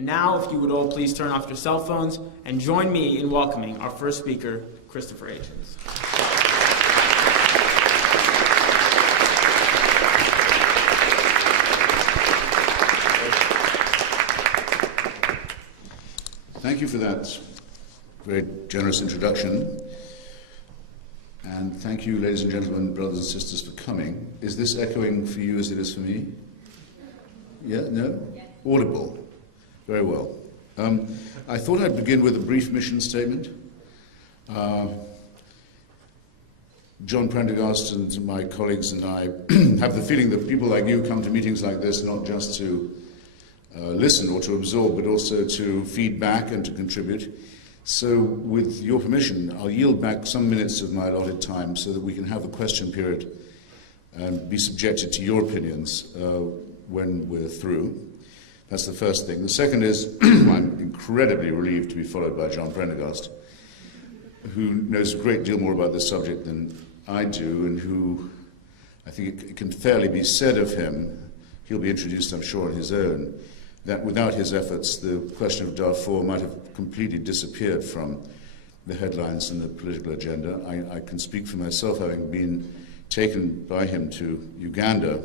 And now, if you would all please turn off your cell phones and join me in welcoming our first speaker, Christopher Hitchens. Thank you for that very generous introduction. And thank you, ladies and gentlemen, brothers and sisters, for coming. Is this echoing for you as it is for me? Yeah? No? Yes. Audible. Very well. I thought I'd begin with a brief mission statement. John Prendergast and my colleagues and I have the feeling that people like you come to meetings like this not just to listen or to absorb, but also to feed back and to contribute. So with your permission, I'll yield back some minutes of my allotted time so that we can have a question period and be subjected to your opinions when we're through. That's the first thing. The second is I'm incredibly relieved to be followed by John Prendergast, who knows a great deal more about this subject than I do, and who I think it can fairly be said of him, he'll be introduced, I'm sure, on his own, that without his efforts, the question of Darfur might have completely disappeared from the headlines and the political agenda. I can speak for myself, having been taken by him to Uganda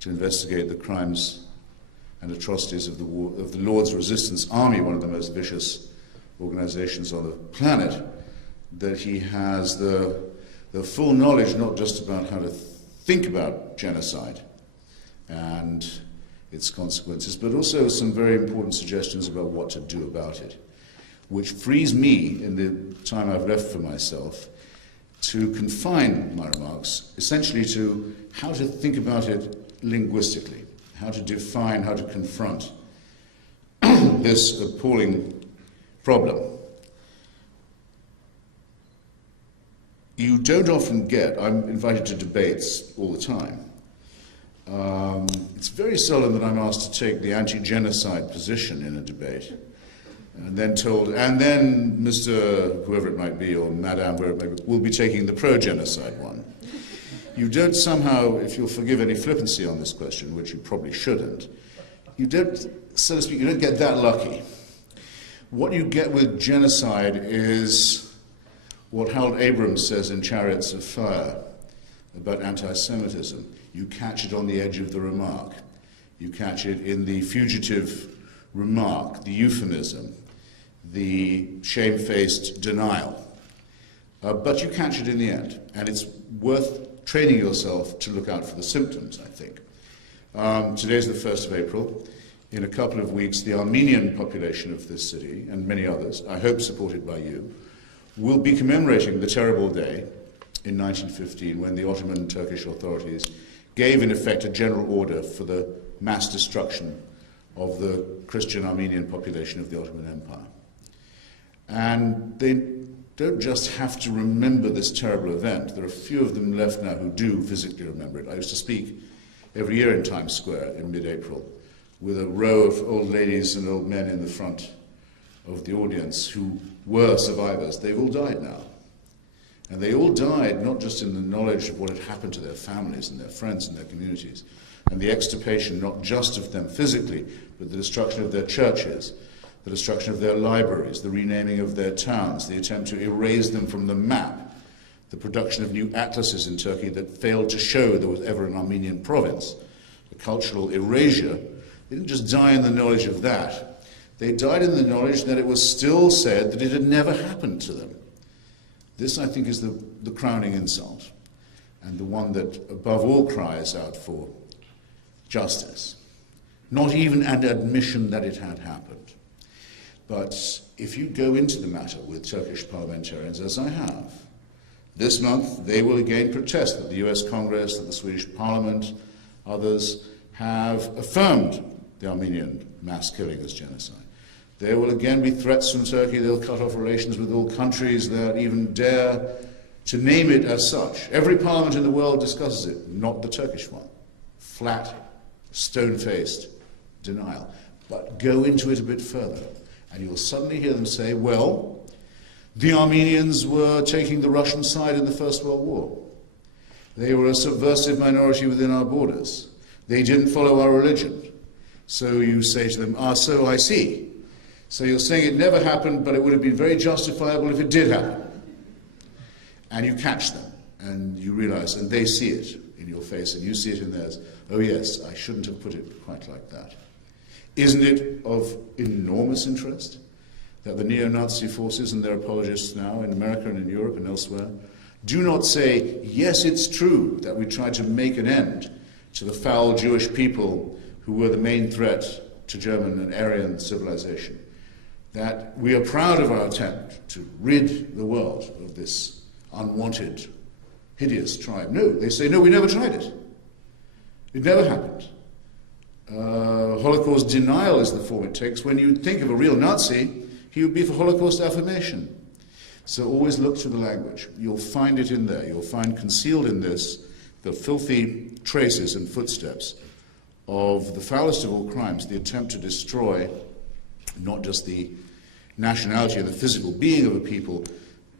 to investigate the crimes and atrocities of the Lord's Resistance Army, one of the most vicious organizations on the planet, that he has the full knowledge not just about how to think about genocide and its consequences, but also some very important suggestions about what to do about it, which frees me, in the time I've left for myself, to confine my remarks essentially to how to think about it linguistically, how to define, how to confront this appalling problem. You don't often get, I'm invited to debates all the time. It's very seldom that I'm asked to take the anti-genocide position in a debate, and then told, and then Mr. whoever it might be, or Madame whoever it might be, will be taking the pro-genocide one. You don't somehow, if you'll forgive any flippancy on this question, which you probably shouldn't, you don't, so to speak, you don't get that lucky. What you get with genocide is what Harold Abrams says in Chariots of Fire about anti-Semitism. You catch it on the edge of the remark. You catch it in the fugitive remark, the euphemism, the shamefaced denial. But you catch it in the end, and it's worth training yourself to look out for the symptoms, I think. Today's the 1st of April. In a couple of weeks, the Armenian population of this city, and many others, I hope supported by you, will be commemorating the terrible day in 1915 when the Ottoman Turkish authorities gave in effect a general order for the mass destruction of the Christian Armenian population of the Ottoman Empire. And they don't just have to remember this terrible event. There are a few of them left now who do physically remember it. I used to speak every year in Times Square in mid-April with a row of old ladies and old men in the front of the audience who were survivors. They've all died now. And they all died not just in the knowledge of what had happened to their families and their friends and their communities, and the extirpation not just of them physically, but the destruction of their churches, the destruction of their libraries, the renaming of their towns, the attempt to erase them from the map, the production of new atlases in Turkey that failed to show there was ever an Armenian province, the cultural erasure. They didn't just die in the knowledge of that. They died in the knowledge that it was still said that it had never happened to them. This, I think, is the crowning insult, and the one that above all cries out for justice. Not even an admission that it had happened. But if you go into the matter with Turkish parliamentarians, as I have, this month they will again protest that the US Congress, that the Swedish Parliament, others have affirmed the Armenian mass killing as genocide. There will again be threats from Turkey. They'll cut off relations with all countries that even dare to name it as such. Every parliament in the world discusses it, not the Turkish one. Flat, stone-faced denial. But go into it a bit further, and you'll suddenly hear them say, well, the Armenians were taking the Russian side in the First World War. They were a subversive minority within our borders. They didn't follow our religion. So you say to them, so I see. So you're saying it never happened, but it would have been very justifiable if it did happen. And you catch them, and you realize, and they see it in your face, and you see it in theirs. Oh yes, I shouldn't have put it quite like that. Isn't it of enormous interest that the neo-Nazi forces and their apologists now in America and in Europe and elsewhere do not say, yes, it's true that we tried to make an end to the foul Jewish people who were the main threat to German and Aryan civilization, that we are proud of our attempt to rid the world of this unwanted, hideous tribe. No, they say, no, we never tried it. It never happened. Holocaust denial is the form it takes. When you think of a real Nazi, he would be for Holocaust affirmation. So always look to the language. You'll find it in there. You'll find concealed in this the filthy traces and footsteps of the foulest of all crimes, the attempt to destroy not just the nationality and the physical being of a people,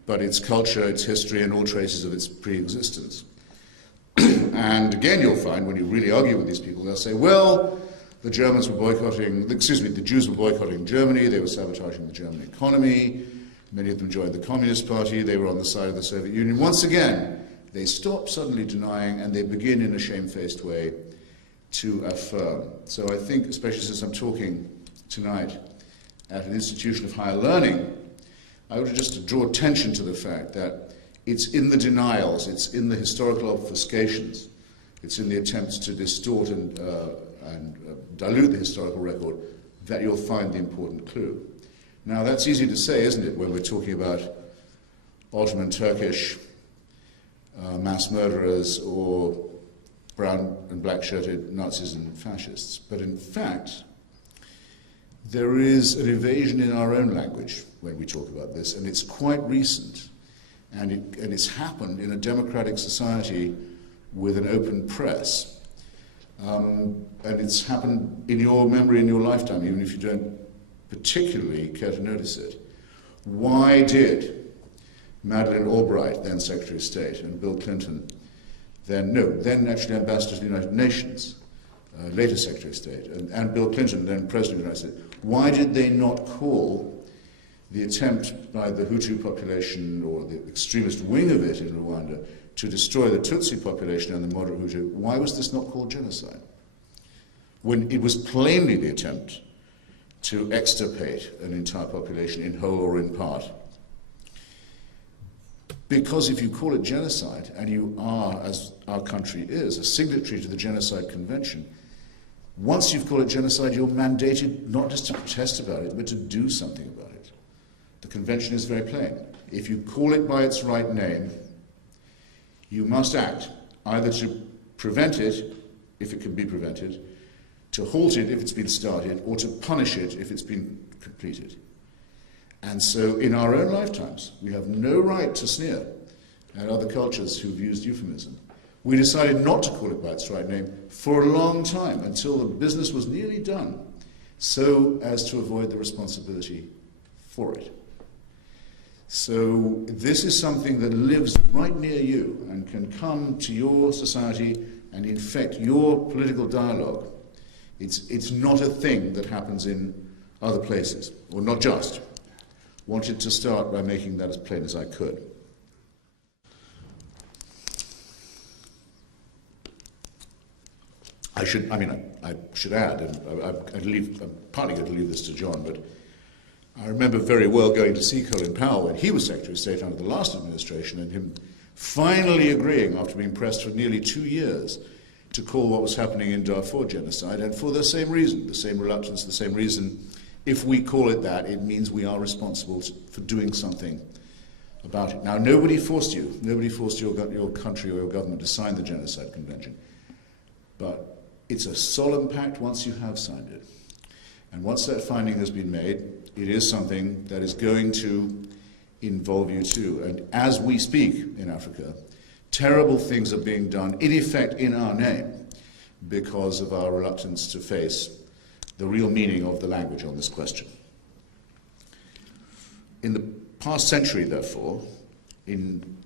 but its culture, its history, and all traces of its pre-existence. And again, you'll find when you really argue with these people, they'll say, well, the Jews were boycotting Germany, they were sabotaging the German economy, many of them joined the Communist Party, they were on the side of the Soviet Union. Once again, they stop suddenly denying, and they begin in a shamefaced way to affirm. So I think, especially since I'm talking tonight at an institution of higher learning, I would just to draw attention to the fact that it's in the denials, it's in the historical obfuscations, it's in the attempts to distort and dilute the historical record that you'll find the important clue. Now that's easy to say, isn't it, when we're talking about Ottoman Turkish mass murderers or brown and black-shirted Nazis and fascists. But in fact, there is an evasion in our own language when we talk about this, and it's quite recent. And it's happened in a democratic society with an open press. And it's happened in your memory, in your lifetime, even if you don't particularly care to notice it. Why did Madeleine Albright, then Secretary of State, and Bill Clinton, then actually Ambassador to the United Nations, later Secretary of State, and Bill Clinton, then President of the United States, why did they not call the attempt by the Hutu population, or the extremist wing of it in Rwanda, to destroy the Tutsi population and the moderate Hutu, why was this not called genocide? When it was plainly the attempt to extirpate an entire population in whole or in part. Because if you call it genocide, and you are, as our country is, a signatory to the Genocide Convention, once you've called it genocide, you're mandated not just to protest about it, but to do something about it. The convention is very plain. If you call it by its right name, you must act either to prevent it, if it can be prevented, to halt it if it's been started, or to punish it if it's been completed. And so in our own lifetimes, we have no right to sneer at other cultures who've used euphemism. We decided not to call it by its right name for a long time, until the business was nearly done, so as to avoid the responsibility for it. So this is something that lives right near you and can come to your society and infect your political dialogue. It's not a thing that happens in other places, or not just. Wanted to start by making that as plain as I could. I should add, and I'm partly going to leave this to John, but I remember very well going to see Colin Powell when he was Secretary of State under the last administration, and him finally agreeing, after being pressed for nearly 2 years, to call what was happening in Darfur genocide, and for the same reason, the same reluctance, the same reason. If we call it that, it means we are responsible for doing something about it. Now, nobody forced you. Nobody forced your country or your government to sign the Genocide Convention. But it's a solemn pact once you have signed it. And once that finding has been made, it is something that is going to involve you too. And as we speak in Africa, terrible things are being done, in effect, in our name, because of our reluctance to face the real meaning of the language on this question. In the past century, therefore, in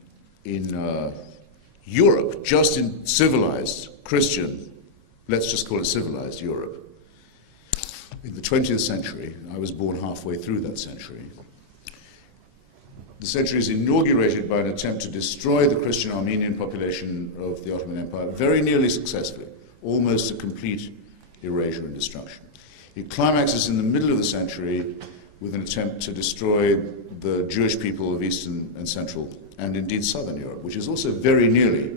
Europe, just in civilized, Christian, let's just call it civilized Europe, in the 20th century. I was born halfway through that century. The century is inaugurated by an attempt to destroy the Christian Armenian population of the Ottoman Empire, very nearly successfully, almost a complete erasure and destruction. It climaxes in the middle of the century with an attempt to destroy the Jewish people of Eastern and Central, and indeed Southern Europe, which is also very nearly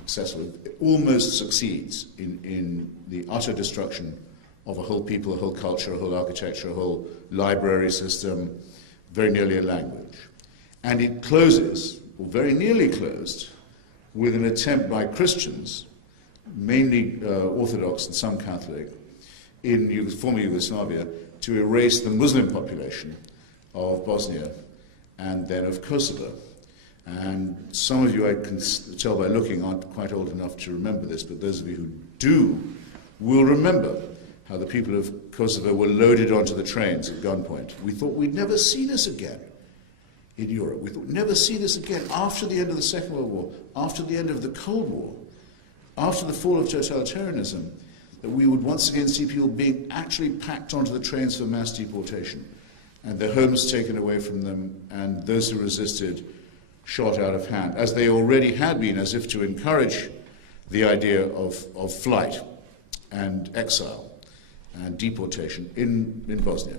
successful. It almost succeeds in the utter destruction of a whole people, a whole culture, a whole architecture, a whole library system, very nearly a language. And it closes, or very nearly closed, with an attempt by Christians, mainly Orthodox and some Catholic, in former Yugoslavia, to erase the Muslim population of Bosnia and then of Kosovo. And some of you, I can tell by looking, aren't quite old enough to remember this, but those of you who do will remember how the people of Kosovo were loaded onto the trains at gunpoint. We thought we'd never see this again in Europe. We thought we'd never see this again after the end of the Second World War, after the end of the Cold War, after the fall of totalitarianism, that we would once again see people being actually packed onto the trains for mass deportation, and their homes taken away from them, and those who resisted shot out of hand, as they already had been, as if to encourage the idea of flight and exile and deportation in Bosnia.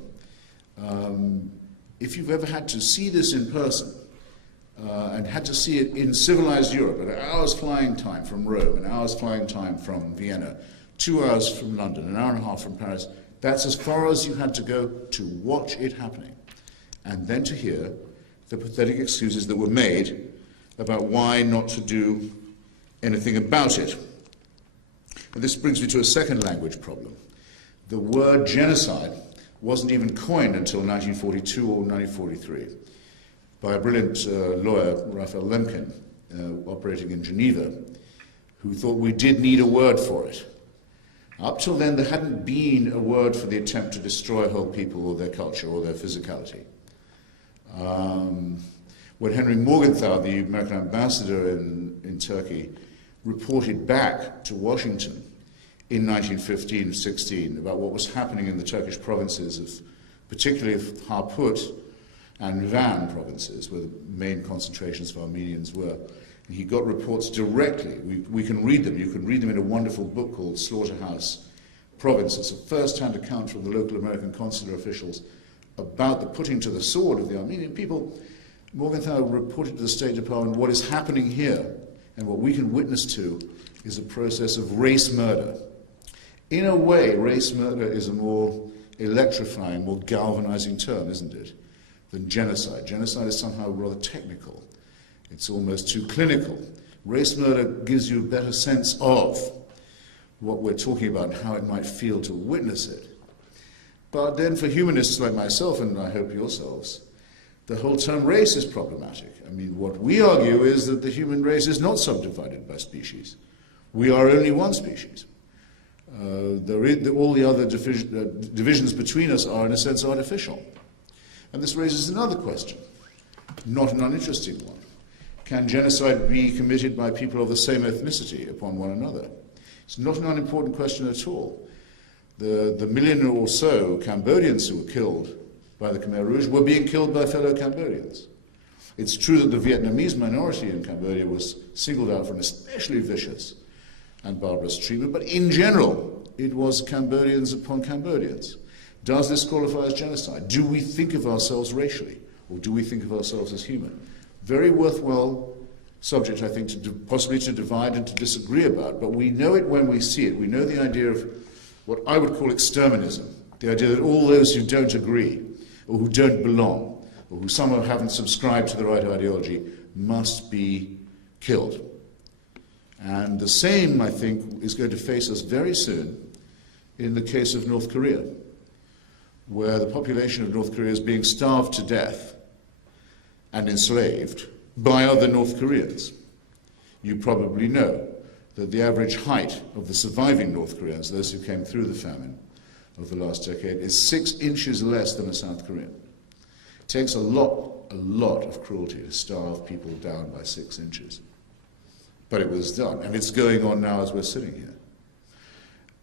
If you've ever had to see this in person, and had to see it in civilized Europe, an hour's flying time from Rome, an hour's flying time from Vienna, 2 hours from London, an hour and a half from Paris, that's as far as you had to go to watch it happening. And then to hear the pathetic excuses that were made about why not to do anything about it. And this brings me to a second language problem. The word genocide wasn't even coined until 1942 or 1943 by a brilliant lawyer, Raphael Lemkin, operating in Geneva, who thought we did need a word for it. Up till then, there hadn't been a word for the attempt to destroy a whole people or their culture or their physicality. When Henry Morgenthau, the American ambassador in Turkey, reported back to Washington in 1915-16 about what was happening in the Turkish provinces, particularly of Harput and Van provinces, where the main concentrations of Armenians were. And he got reports directly. We can read them. You can read them in a wonderful book called Slaughterhouse Province. It's a first-hand account from the local American consular officials about the putting to the sword of the Armenian people. Morgenthau reported to the State Department, what is happening here and what we can witness to is a process of race murder. In a way, race murder is a more electrifying, more galvanizing term, isn't it, than genocide. Genocide is somehow rather technical. It's almost too clinical. Race murder gives you a better sense of what we're talking about and how it might feel to witness it. But then for humanists like myself, and I hope yourselves, the whole term race is problematic. I mean, what we argue is that the human race is not subdivided by species. We are only one species. All the other divisions between us are, in a sense, artificial. And this raises another question, not an uninteresting one. Can genocide be committed by people of the same ethnicity upon one another? It's not an unimportant question at all. The million or so Cambodians who were killed by the Khmer Rouge were being killed by fellow Cambodians. It's true that the Vietnamese minority in Cambodia was singled out for an especially vicious and barbarous treatment, but in general, it was Cambodians upon Cambodians. Does this qualify as genocide? Do we think of ourselves racially, or do we think of ourselves as human? Very worthwhile subject, I think, possibly to divide and to disagree about, but we know it when we see it. We know the idea of what I would call exterminism, the idea that all those who don't agree, or who don't belong, or who somehow haven't subscribed to the right ideology, must be killed. And the same, I think, is going to face us very soon in the case of North Korea, where the population of North Korea is being starved to death and enslaved by other North Koreans. You probably know that the average height of the surviving North Koreans, those who came through the famine of the last decade, is 6 inches less than a South Korean. It takes a lot of cruelty to starve people down by 6 inches. But it was done, and it's going on now as we're sitting here.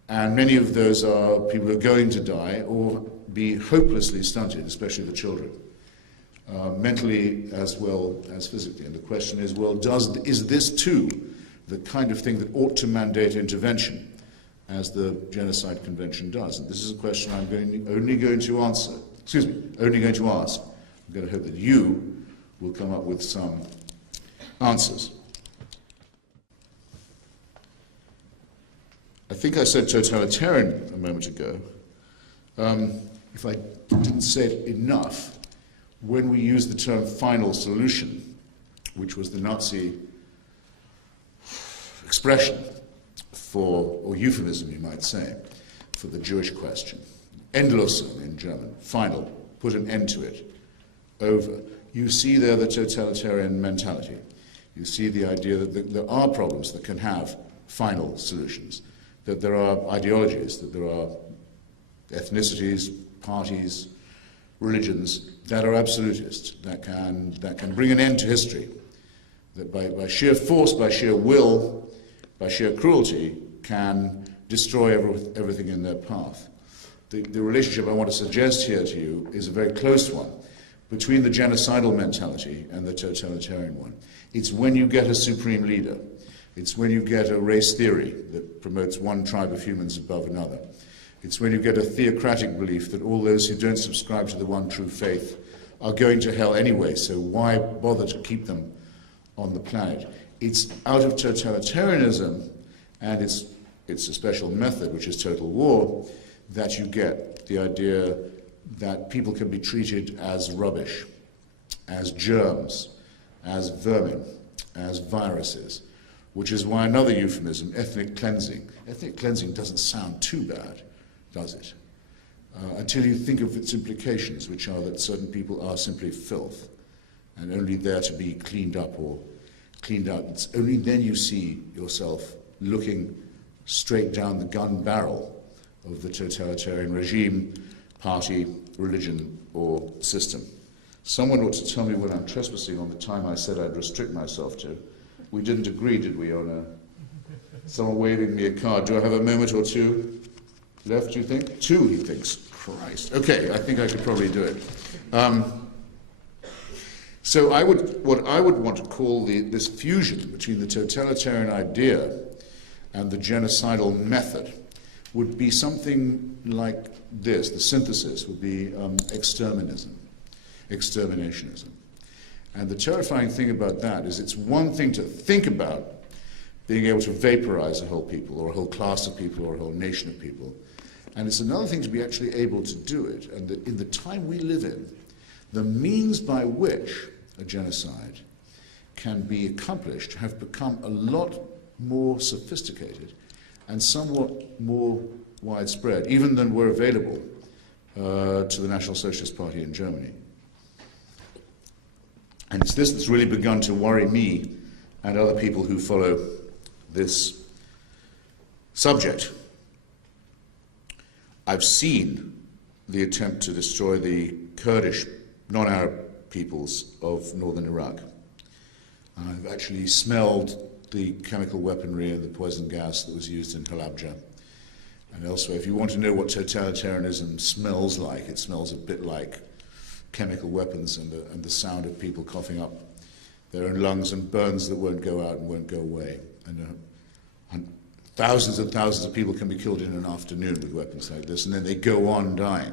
And many of those are people who are going to die or be hopelessly stunted, especially the children, mentally as well as physically. And the question is, well, is this too the kind of thing that ought to mandate intervention, as the Genocide Convention does? And this is a question I'm only going to ask. I'm going to hope that you will come up with some answers. I think I said totalitarian a moment ago. If I didn't say it enough, when we used the term final solution, which was the Nazi expression for, or euphemism you might say, for the Jewish question, Endlösung in German, final, put an end to it, over. You see there the totalitarian mentality. You see the idea that there are problems that can have final solutions, that there are ideologies, that there are ethnicities, parties, religions that are absolutist, that can bring an end to history, that by sheer force, by sheer will, by sheer cruelty, can destroy everything in their path. The relationship I want to suggest here to you is a very close one between the genocidal mentality and the totalitarian one. It's when you get a supreme leader. It's when you get a race theory that promotes one tribe of humans above another. It's when you get a theocratic belief that all those who don't subscribe to the one true faith are going to hell anyway, so why bother to keep them on the planet? It's out of totalitarianism, and it's a special method, which is total war, that you get the idea that people can be treated as rubbish, as germs, as vermin, as viruses, which is why another euphemism, ethnic cleansing. Ethnic cleansing doesn't sound too bad, does it? Until you think of its implications, which are that certain people are simply filth and only there to be cleaned up or cleaned out. It's only then you see yourself looking straight down the gun barrel of the totalitarian regime, party, religion, or system. Someone ought to tell me when I'm trespassing on the time I said I'd restrict myself to. We didn't agree, did we, on someone waving me a card? Do I have a moment or two left, do you think? 2, he thinks. Christ. Okay, I think I could probably do it. So what I would want to call this fusion between the totalitarian idea and the genocidal method would be something like this. The synthesis would be exterminationism. And the terrifying thing about that is it's one thing to think about being able to vaporize a whole people or a whole class of people or a whole nation of people. And it's another thing to be actually able to do it. And in the time we live in, the means by which a genocide can be accomplished have become a lot more sophisticated and somewhat more widespread, even than were available to the National Socialist Party in Germany. And it's this that's really begun to worry me and other people who follow this subject. I've seen the attempt to destroy the Kurdish non-Arab peoples of northern Iraq. I've actually smelled the chemical weaponry and the poison gas that was used in Halabja and elsewhere. If you want to know what totalitarianism smells like, it smells a bit like chemical weapons and the sound of people coughing up their own lungs and burns that won't go out and won't go away. And thousands and thousands of people can be killed in an afternoon with weapons like this, and then they go on dying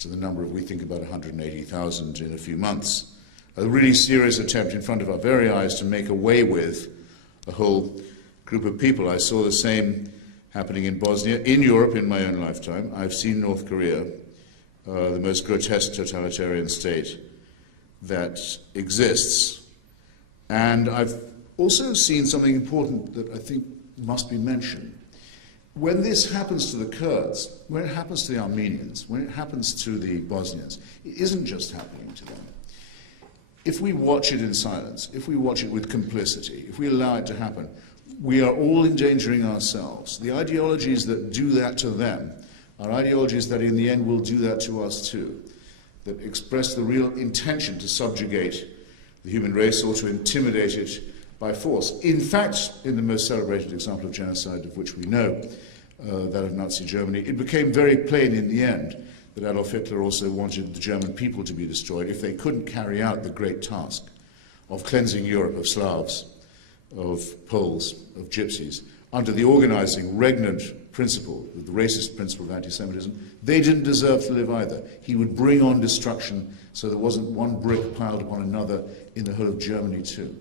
to the number of, we think, about 180,000 in a few months. A really serious attempt in front of our very eyes to make away with a whole group of people. I saw the same happening in Bosnia, in Europe in my own lifetime. I've seen North Korea, the most grotesque totalitarian state that exists. And I've also seen something important that I think must be mentioned. When this happens to the Kurds, when it happens to the Armenians, when it happens to the Bosnians, it isn't just happening to them. If we watch it in silence, if we watch it with complicity, if we allow it to happen, we are all endangering ourselves. The ideologies that do that to them are ideologies that in the end will do that to us too, that express the real intention to subjugate the human race or to intimidate it by force. In fact, in the most celebrated example of genocide of which we know, that of Nazi Germany. It became very plain in the end that Adolf Hitler also wanted the German people to be destroyed if they couldn't carry out the great task of cleansing Europe of Slavs, of Poles, of Gypsies, under the organizing, regnant principle, the racist principle of anti-Semitism. They didn't deserve to live either. He would bring on destruction so there wasn't one brick piled upon another in the whole of Germany too.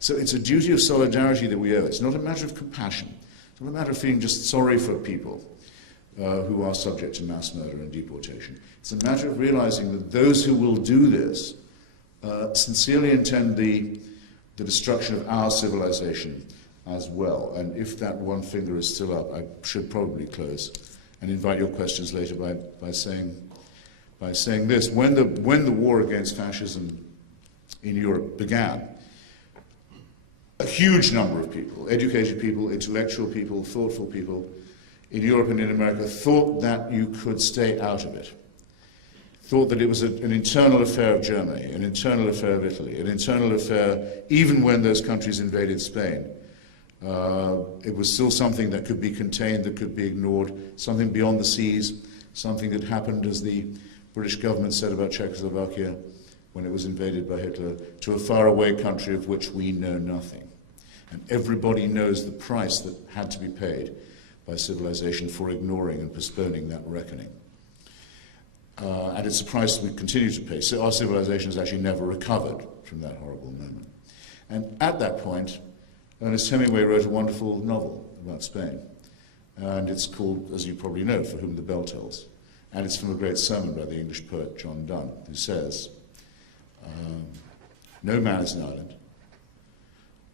So it's a duty of solidarity that we owe. It's not a matter of compassion. It's not a matter of feeling just sorry for people who are subject to mass murder and deportation. It's a matter of realizing that those who will do this sincerely intend the destruction of our civilization as well. And if that one finger is still up, I should probably close and invite your questions later by saying this. When the war against fascism in Europe began, a huge number of people, educated people, intellectual people, thoughtful people in Europe and in America thought that you could stay out of it, thought that it was an internal affair of Germany, an internal affair of Italy, an internal affair even when those countries invaded Spain. It was still something that could be contained, that could be ignored, something beyond the seas, something that happened, as the British government said about Czechoslovakia when it was invaded by Hitler, to a faraway country of which we know nothing. And everybody knows the price that had to be paid by civilization for ignoring and postponing that reckoning. And it's a price we continue to pay. So our civilization has actually never recovered from that horrible moment. And at that point, Ernest Hemingway wrote a wonderful novel about Spain. And it's called, as you probably know, For Whom the Bell Tolls. And it's from a great sermon by the English poet John Donne, who says, no man is an island,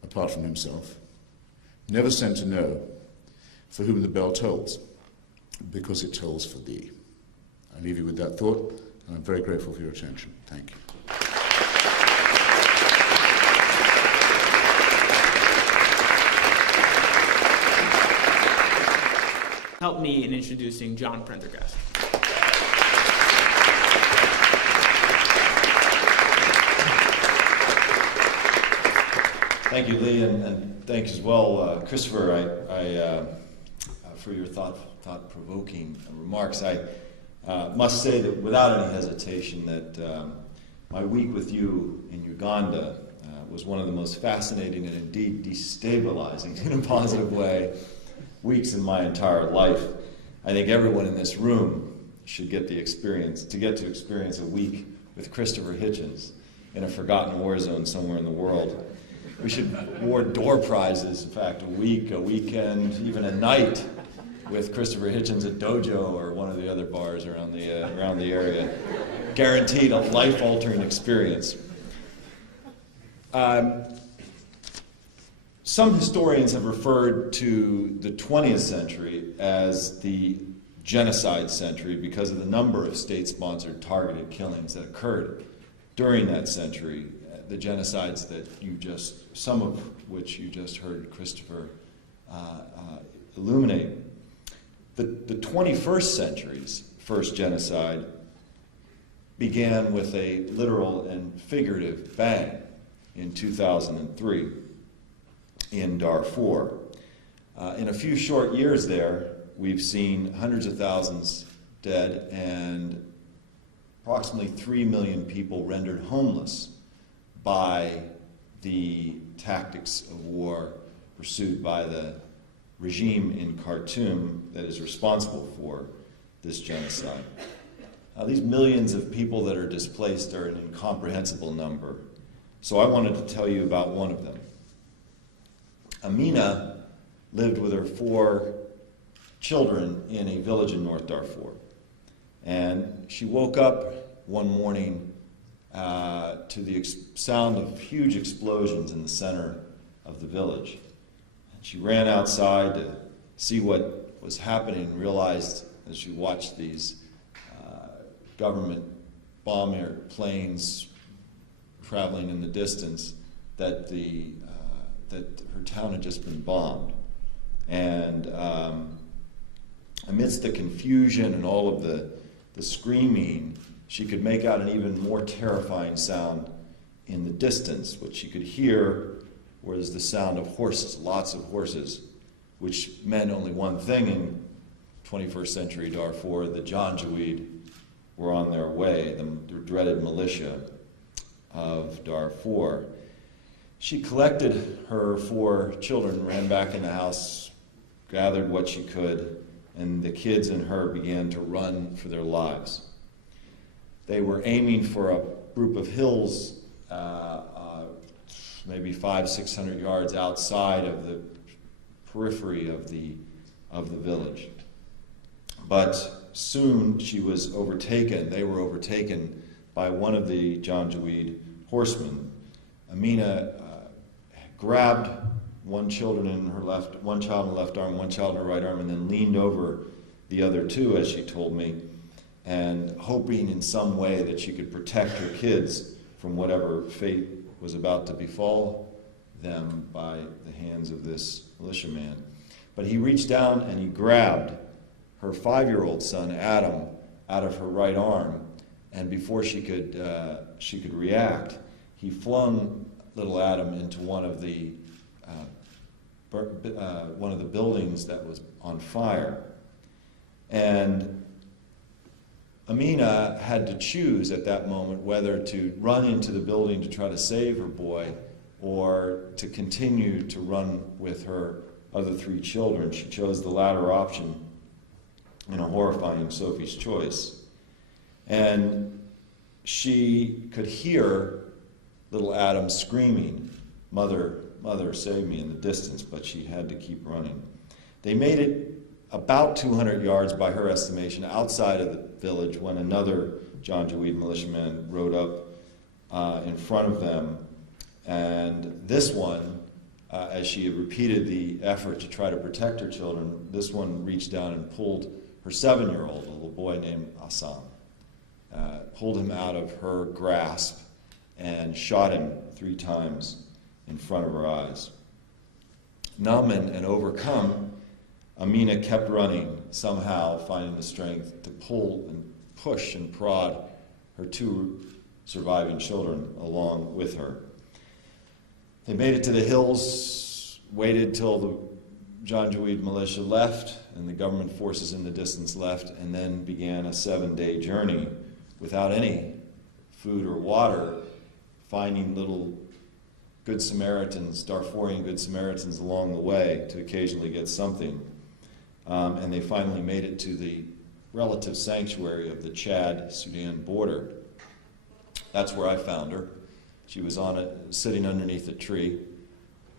apart from himself, never sent to know for whom the bell tolls, because it tolls for thee. I leave you with that thought, and I'm very grateful for your attention. Thank you. Help me in introducing John Prendergast. Thank you, Lee, and thanks as well, Christopher, for your thought-provoking remarks. I must say that without any hesitation that my week with you in Uganda was one of the most fascinating and indeed destabilizing, in a positive way, weeks in my entire life. I think everyone in this room should get to experience a week with Christopher Hitchens in a forgotten war zone somewhere in the world. We should award door prizes, in fact, a week, a weekend, even a night with Christopher Hitchens at Dojo or one of the other bars around the area. Guaranteed a life-altering experience. Some historians have referred to the 20th century as the genocide century because of the number of state-sponsored targeted killings that occurred during that century. The genocides that some of which you just heard Christopher illuminate. The 21st century's first genocide began with a literal and figurative bang in 2003 in Darfur. In a few short years there, we've seen hundreds of thousands dead and approximately 3 million people rendered homeless by the tactics of war pursued by the regime in Khartoum that is responsible for this genocide. These millions of people that are displaced are an incomprehensible number. So I wanted to tell you about one of them. Amina lived with her 4 children in a village in North Darfur. And she woke up one morning to the sound of huge explosions in the center of the village. And she ran outside to see what was happening and realized as she watched these government bomb planes traveling in the distance that that her town had just been bombed. And amidst the confusion and all of the screaming, she could make out an even more terrifying sound in the distance. What she could hear was the sound of horses, lots of horses, which meant only one thing 21st century Darfur, the Janjaweed were on their way, the dreaded militia of Darfur. She collected her 4 children, ran back in the house, gathered what she could, and the kids and her began to run for their lives. They were aiming for a group of hills, maybe 500-600 yards outside of the periphery of the village. But soon she was overtaken. They were overtaken by one of the Janjaweed horsemen. Amina grabbed one child in her left arm, one child in her right arm, and then leaned over the other 2, as she told me, and hoping in some way that she could protect her kids from whatever fate was about to befall them by the hands of this militiaman. But he reached down and he grabbed her 5-year-old son, Adam, out of her right arm, and before she could react, he flung little Adam into one of the buildings that was on fire. And Amina had to choose at that moment whether to run into the building to try to save her boy or to continue to run with her other 3 children. She chose the latter option in a horrifying Sophie's choice. And she could hear little Adam screaming, "Mother, Mother, save me," in the distance, but she had to keep running. They made it about 200 yards, by her estimation, outside of the village when another Janjaweed militiaman rode up in front of them. And this one, as she had repeated the effort to try to protect her children, this one reached down and pulled her 7-year-old, a little boy named Assam, pulled him out of her grasp and shot him 3 times in front of her eyes. Numb and overcome, Amina kept running, somehow finding the strength to pull and push and prod her 2 surviving children along with her. They made it to the hills, waited till the Janjaweed militia left and the government forces in the distance left, and then began a 7-day journey without any food or water, finding little Good Samaritans, Darfurian Good Samaritans along the way to occasionally get something. And they finally made it to the relative sanctuary of the Chad-Sudan border. That's where I found her. She was sitting underneath a tree,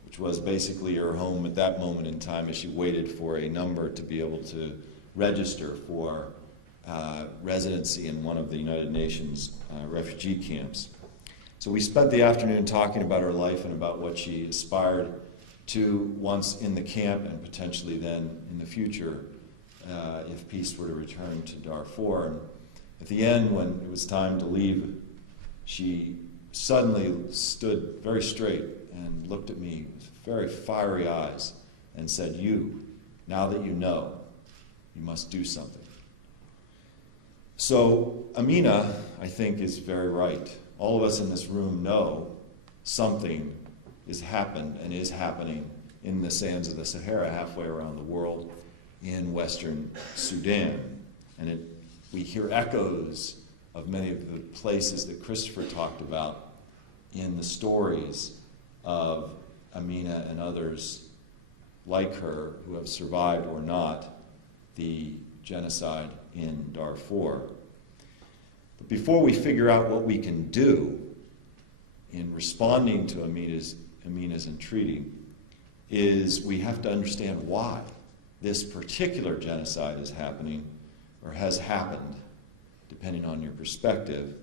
which was basically her home at that moment in time as she waited for a number to be able to register for residency in one of the United Nations refugee camps. So we spent the afternoon talking about her life and about what she aspired to once in the camp and potentially then in the future if peace were to return to Darfur. And at the end, when it was time to leave, she suddenly stood very straight and looked at me with very fiery eyes and said, now that you know, you must do something. So Amina, I think, is very right. All of us in this room know something has happened and is happening in the sands of the Sahara, halfway around the world, in Western Sudan. And we hear echoes of many of the places that Christopher talked about in the stories of Amina and others like her who have survived or not the genocide in Darfur. But before we figure out what we can do in responding to Amina's entreaty, is we have to understand why this particular genocide is happening or has happened, depending on your perspective,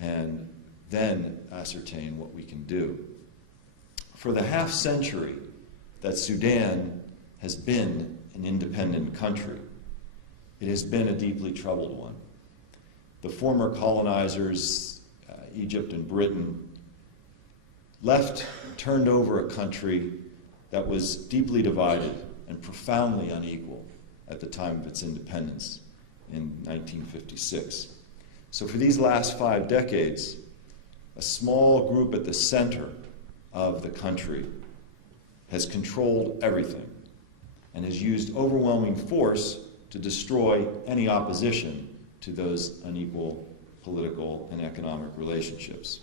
and then ascertain what we can do. For the half century that Sudan has been an independent country, it has been a deeply troubled one. The former colonizers, Egypt and Britain, turned over a country that was deeply divided and profoundly unequal at the time of its independence in 1956. So for these last 5 decades, a small group at the center of the country has controlled everything and has used overwhelming force to destroy any opposition to those unequal political and economic relationships.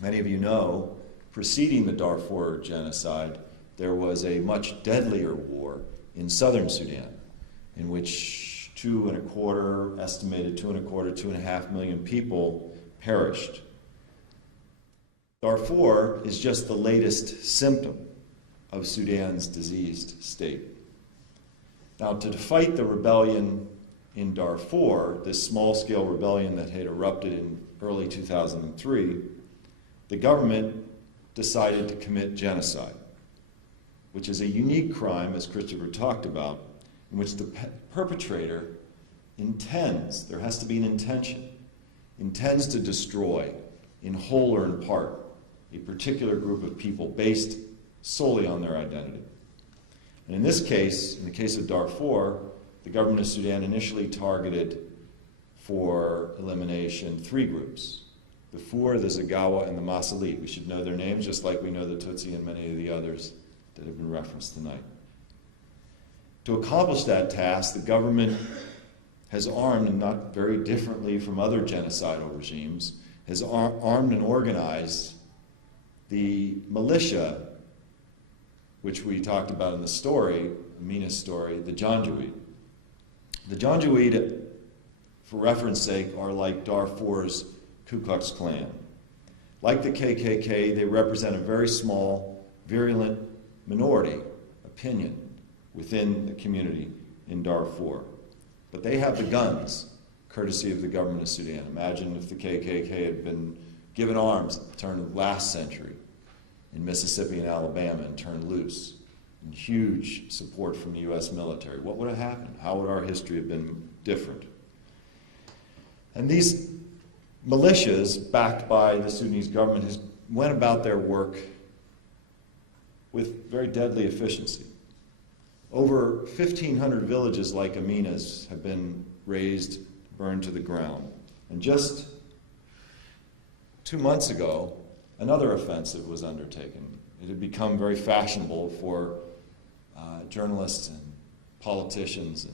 Many of you know, preceding the Darfur genocide, there was a much deadlier war in southern Sudan, in which estimated 2.25 million people perished. Darfur is just the latest symptom of Sudan's diseased state. Now, to fight the rebellion in Darfur, this small-scale rebellion that had erupted in early 2003, the government decided to commit genocide, which is a unique crime, as Christopher talked about, in which the perpetrator intends, there has to be an intention, intends to destroy, in whole or in part, a particular group of people based solely on their identity. And in this case, in the case of Darfur, the government of Sudan initially targeted for elimination 3 groups: the Fur, the Zagawa, and the Masalit. We should know their names just like we know the Tutsi and many of the others that have been referenced tonight. To accomplish that task, the government has armed, and not very differently from other genocidal regimes, has armed and organized the militia, which we talked about in the story, Amina's story, the Janjaweed. The Janjaweed, for reference sake, are like Darfur's Ku Klux Klan. Like the KKK, they represent a very small, virulent minority opinion within the community in Darfur. But they have the guns, courtesy of the government of Sudan. Imagine if the KKK had been given arms at the turn of last century in Mississippi and Alabama and turned loose, and huge support from the U.S. military. What would have happened? How would our history have been different? And these militias, backed by the Sudanese government, went about their work with very deadly efficiency. Over 1,500 villages like Amina's have been razed, burned to the ground. And just 2 months ago, another offensive was undertaken. It had become very fashionable for journalists and politicians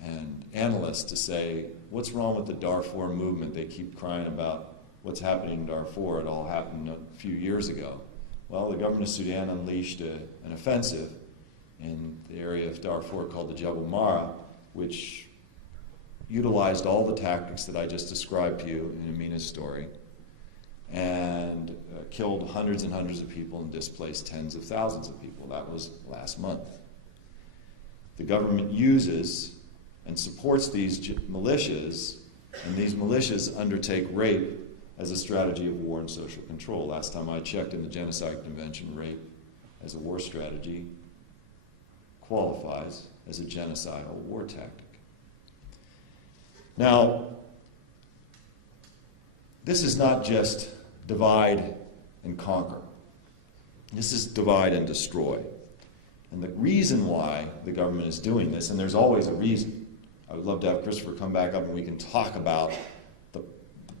and analysts to say, what's wrong with the Darfur movement? They keep crying about what's happening in Darfur. It all happened a few years ago. Well, the government of Sudan unleashed an offensive in the area of Darfur called the Jebel Mara, which utilized all the tactics that I just described to you in Amina's story, and killed hundreds and hundreds of people and displaced tens of thousands of people. That was last month. The government uses and supports these militias, and these militias undertake rape as a strategy of war and social control. Last time I checked in the Genocide Convention, rape as a war strategy qualifies as a genocidal war tactic. Now, this is not just divide and conquer. This is divide and destroy. And the reason why the government is doing this, and there's always a reason. I would love to have Christopher come back up and we can talk about the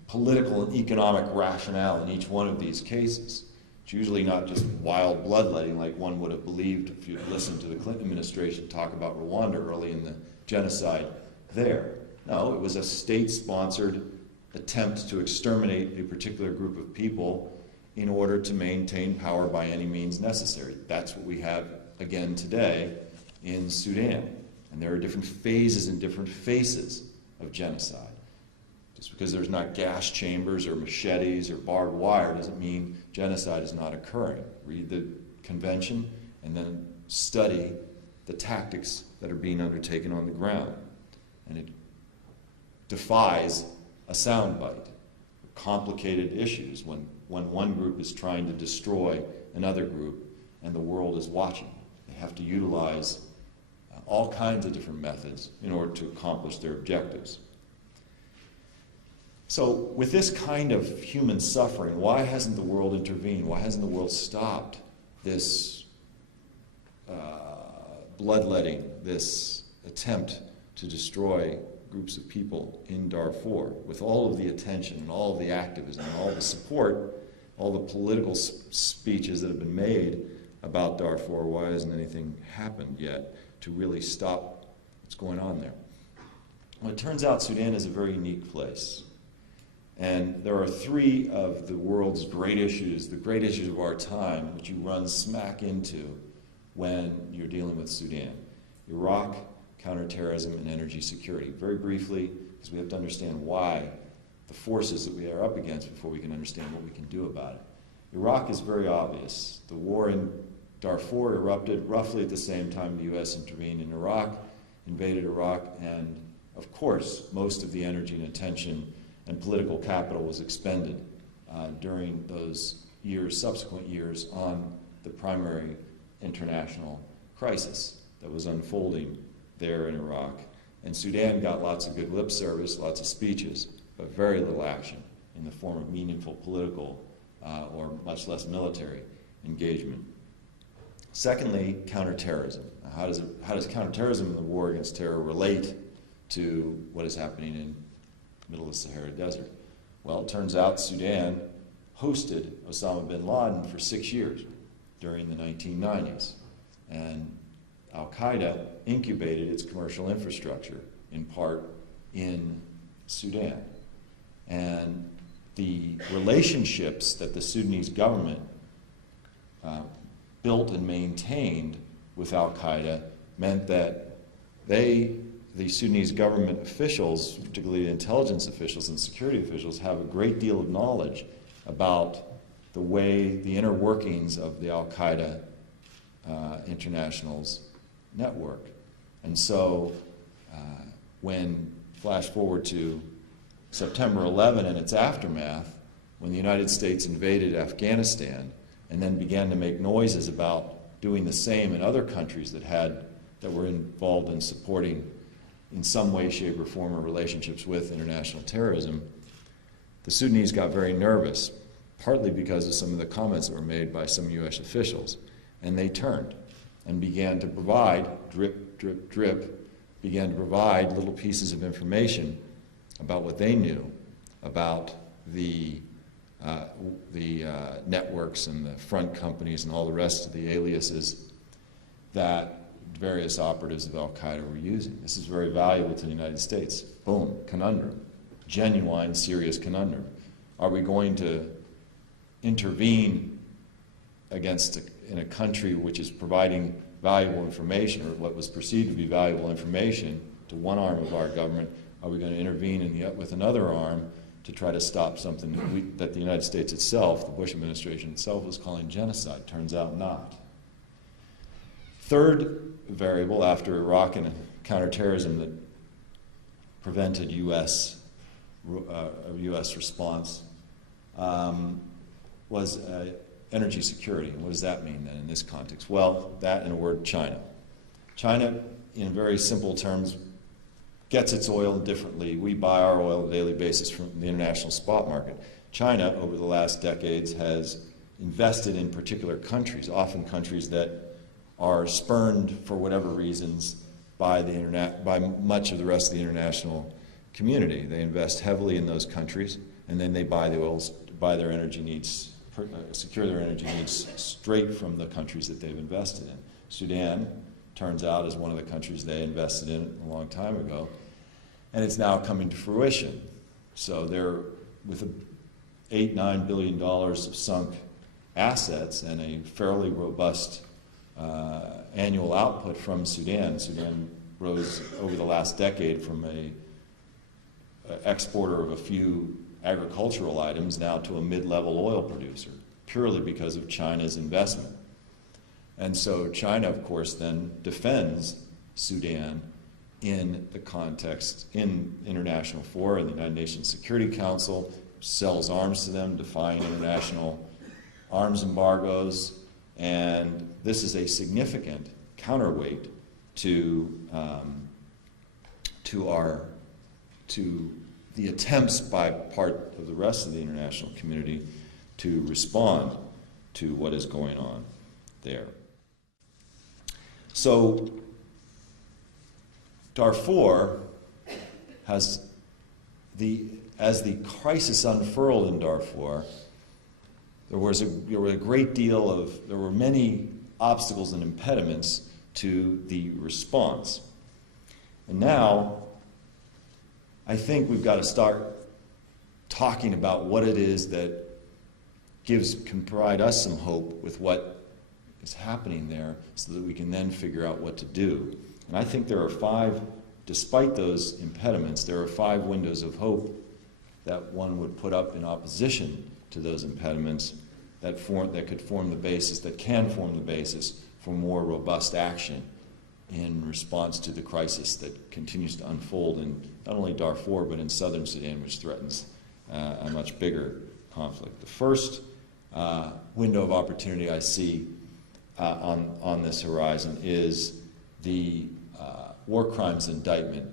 political and economic rationale in each one of these cases. It's usually not just wild bloodletting like one would have believed if you'd listened to the Clinton administration talk about Rwanda early in the genocide there. No, it was a state-sponsored attempt to exterminate a particular group of people in order to maintain power by any means necessary. That's what we have again today in Sudan. And there are different phases and different faces of genocide. Just because there's not gas chambers or machetes or barbed wire doesn't mean genocide is not occurring. Read the convention and then study the tactics that are being undertaken on the ground. And it defies a soundbite. Complicated issues when one group is trying to destroy another group and the world is watching. They have to utilize all kinds of different methods in order to accomplish their objectives. So with this kind of human suffering, why hasn't the world intervened? Why hasn't the world stopped this bloodletting, this attempt to destroy groups of people in Darfur with all of the attention and all of the activism and all the support, all the political speeches that have been made about Darfur? Why hasn't anything happened yet to really stop what's going on there. Well, it turns out Sudan is a very unique place. And there are three of the world's great issues, the great issues of our time, which you run smack into when you're dealing with Sudan. Iraq, counterterrorism, and energy security. Very briefly, because we have to understand why the forces that we are up against before we can understand what we can do about it. Iraq is very obvious. The war in Darfur erupted roughly at the same time the U.S. intervened in Iraq, invaded Iraq, and of course, most of the energy and attention and political capital was expended during those years, subsequent years, on the primary international crisis that was unfolding there in Iraq. And Sudan got lots of good lip service, lots of speeches, but very little action in the form of meaningful political or much less military engagement. Secondly, counterterrorism. How does counterterrorism and the war against terror relate to what is happening in the middle of the Sahara Desert? Well, it turns out Sudan hosted Osama bin Laden for 6 years during the 1990s. And Al-Qaeda incubated its commercial infrastructure, in part, in Sudan. And the relationships that the Sudanese government built and maintained with Al-Qaeda meant that the Sudanese government officials, particularly the intelligence officials and security officials, have a great deal of knowledge about the way the inner workings of the Al-Qaeda international's network. And so when, flash forward to September 11 and its aftermath, when the United States invaded Afghanistan and then began to make noises about doing the same in other countries that were involved in supporting in some way, shape, or form or relationships with international terrorism, the Sudanese got very nervous, partly because of some of the comments that were made by some U.S. officials. And they turned and began to provide, drip, drip, drip, began to provide little pieces of information about what they knew about the networks and the front companies and all the rest of the aliases that various operatives of Al-Qaeda were using. This is very valuable to the United States. Boom, conundrum. Genuine, serious conundrum. Are we going to intervene in a country which is providing valuable information, or what was perceived to be valuable information, to one arm of our government? Are we going to intervene with another arm to try to stop something that the United States itself, the Bush administration itself, was calling genocide? Turns out not. Third variable after Iraq and counterterrorism that prevented U.S. response was energy security. And what does that mean then in this context? Well, that in a word, China. China, in very simple terms, gets its oil differently. We buy our oil on a daily basis from the international spot market. China, over the last decades, has invested in particular countries, often countries that are spurned for whatever reasons by much of the rest of the international community. They invest heavily in those countries, and then they buy their energy needs, secure their energy needs straight from the countries that they've invested in. Sudan turns out is one of the countries they invested in a long time ago, and it's now coming to fruition. So they're with $8-9 billion of sunk assets and a fairly robust annual output from Sudan. Sudan rose over the last decade from an exporter of a few agricultural items now to a mid-level oil producer, purely because of China's investment. And so China, of course, then defends Sudan in the context, in international fora, in the United Nations Security Council, sells arms to them, defying international arms embargoes. And this is a significant counterweight to the attempts by part of the rest of the international community to respond to what is going on there. So Darfur as the crisis unfurled in Darfur, there were many obstacles and impediments to the response. And now, I think we've got to start talking about what it is that can provide us some hope with what is happening there so that we can then figure out what to do. And I think there are 5, despite those impediments, there are 5 windows of hope that one would put up in opposition to those impediments that can form the basis for more robust action in response to the crisis that continues to unfold in not only Darfur but in southern Sudan, which threatens a much bigger conflict. The first window of opportunity I see on this horizon is the war crimes indictment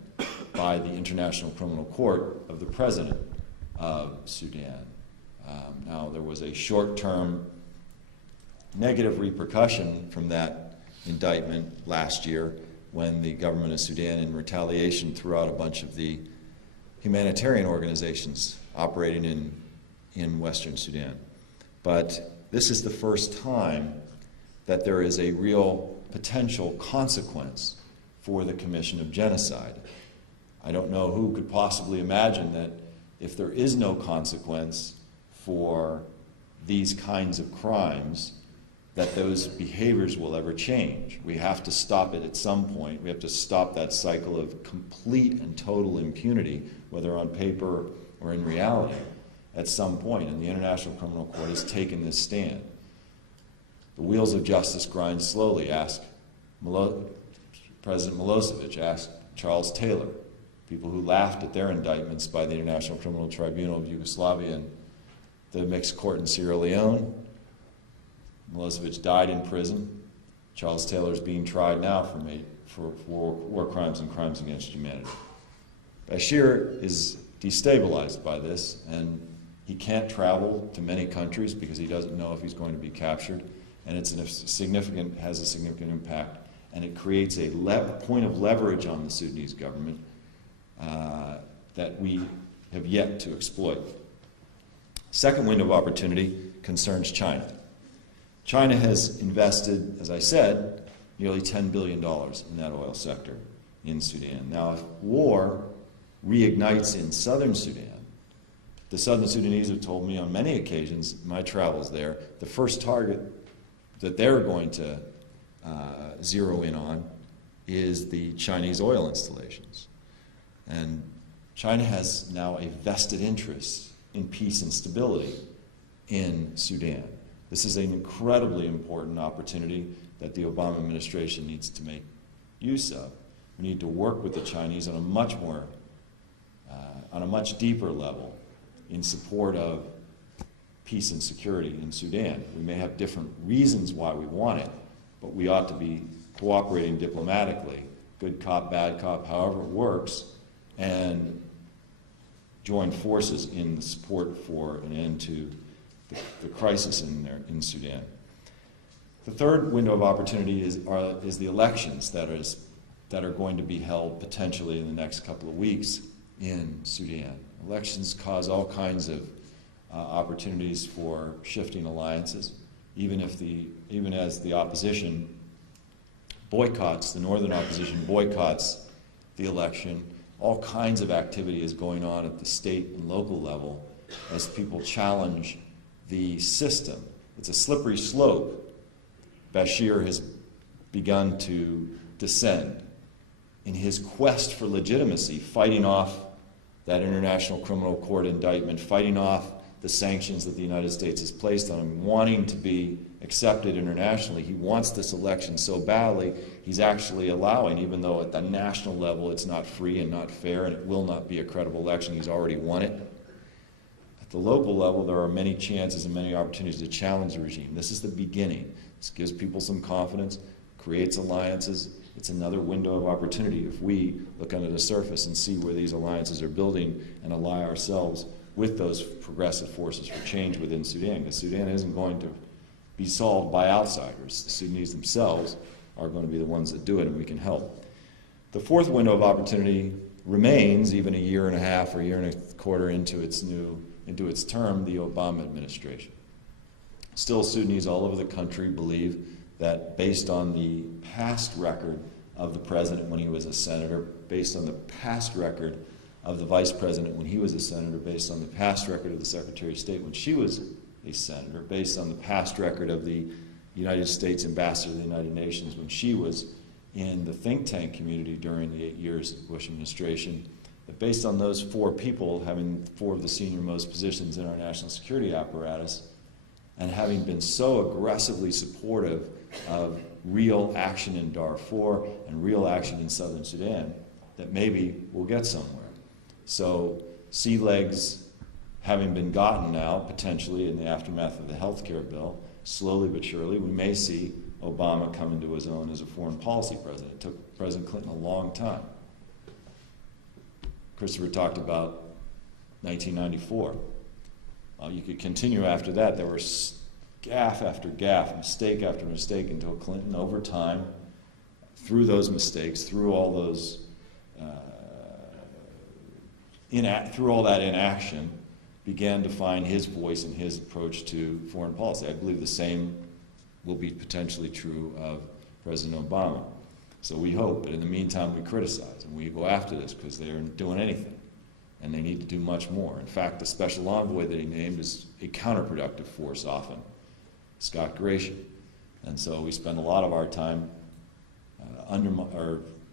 by the International Criminal Court of the President of Sudan. Now, there was a short-term negative repercussion from that indictment last year when the government of Sudan, in retaliation, threw out a bunch of the humanitarian organizations operating in Western Sudan. But this is the first time that there is a real potential consequence for the commission of genocide. I don't know who could possibly imagine that if there is no consequence for these kinds of crimes, that those behaviors will ever change. We have to stop it at some point. We have to stop that cycle of complete and total impunity, whether on paper or in reality, at some point. And the International Criminal Court has taken this stand. The wheels of justice grind slowly. Ask President Milosevic, ask Charles Taylor, people who laughed at their indictments by the International Criminal Tribunal of Yugoslavia and the mixed court in Sierra Leone. Milosevic died in prison. Charles Taylor is being tried now for war crimes and crimes against humanity. Bashir is destabilized by this, and he can't travel to many countries because he doesn't know if he's going to be captured, and has a significant impact, and it creates a point of leverage on the Sudanese government that we have yet to exploit. Second window of opportunity concerns China. China has invested, as I said, nearly $10 billion in that oil sector in Sudan. Now, if war reignites in southern Sudan, the southern Sudanese have told me on many occasions, my travels there, the first target that they're going to zero in on is the Chinese oil installations. And China has now a vested interest in peace and stability in Sudan. This is an incredibly important opportunity that the Obama administration needs to make use of. We need to work with the Chinese on a much deeper level in support of peace and security in Sudan. We may have different reasons why we want it, but we ought to be cooperating diplomatically, good cop, bad cop, however it works, and join forces in the support for an end to the crisis in Sudan. The third window of opportunity is the elections that are going to be held potentially in the next couple of weeks in Sudan. Elections cause all kinds of opportunities for shifting alliances, even as the opposition boycotts, the northern opposition boycotts the election. All kinds of activity is going on at the state and local level as people challenge the system. It's a slippery slope. Bashir has begun to descend in his quest for legitimacy, fighting off that International Criminal Court indictment, fighting off the sanctions that the United States has placed on him, wanting to be accepted internationally. He wants this election so badly, he's actually allowing, even though at the national level it's not free and not fair and it will not be a credible election, he's already won it. At the local level, there are many chances and many opportunities to challenge the regime. This is the beginning. This gives people some confidence, creates alliances. It's another window of opportunity if we look under the surface and see where these alliances are building and ally ourselves with those progressive forces for change within Sudan. Because Sudan isn't going to be solved by outsiders. The Sudanese themselves are going to be the ones that do it, and we can help. The fourth window of opportunity remains, even a year and a half or a year and a quarter into its term, the Obama administration. Still, Sudanese all over the country believe that based on the past record of the president when he was a senator, based on the past record of the vice president when he was a senator, based on the past record of the Secretary of State when she was a senator, based on the past record of the United States ambassador to the United Nations when she was in the think tank community during the 8 years of the Bush administration, that based on those four people having four of the senior most positions in our national security apparatus, and having been so aggressively supportive of real action in Darfur and real action in southern Sudan, that maybe we'll get somewhere. So sea legs having been gotten now, potentially in the aftermath of the health care bill, slowly but surely, we may see Obama come into his own as a foreign policy president. It took President Clinton a long time. Christopher talked about 1994. You could continue after that. There were gaffe after gaffe, mistake after mistake, until Clinton, over time, through those mistakes, through all those, through all that inaction, began to find his voice and his approach to foreign policy. I believe the same will be potentially true of President Obama. So we hope, but in the meantime we criticize and we go after this because they aren't doing anything, and they need to do much more. In fact, the special envoy that he named is a counterproductive force often, Scott Gratian. And so we spend a lot of our time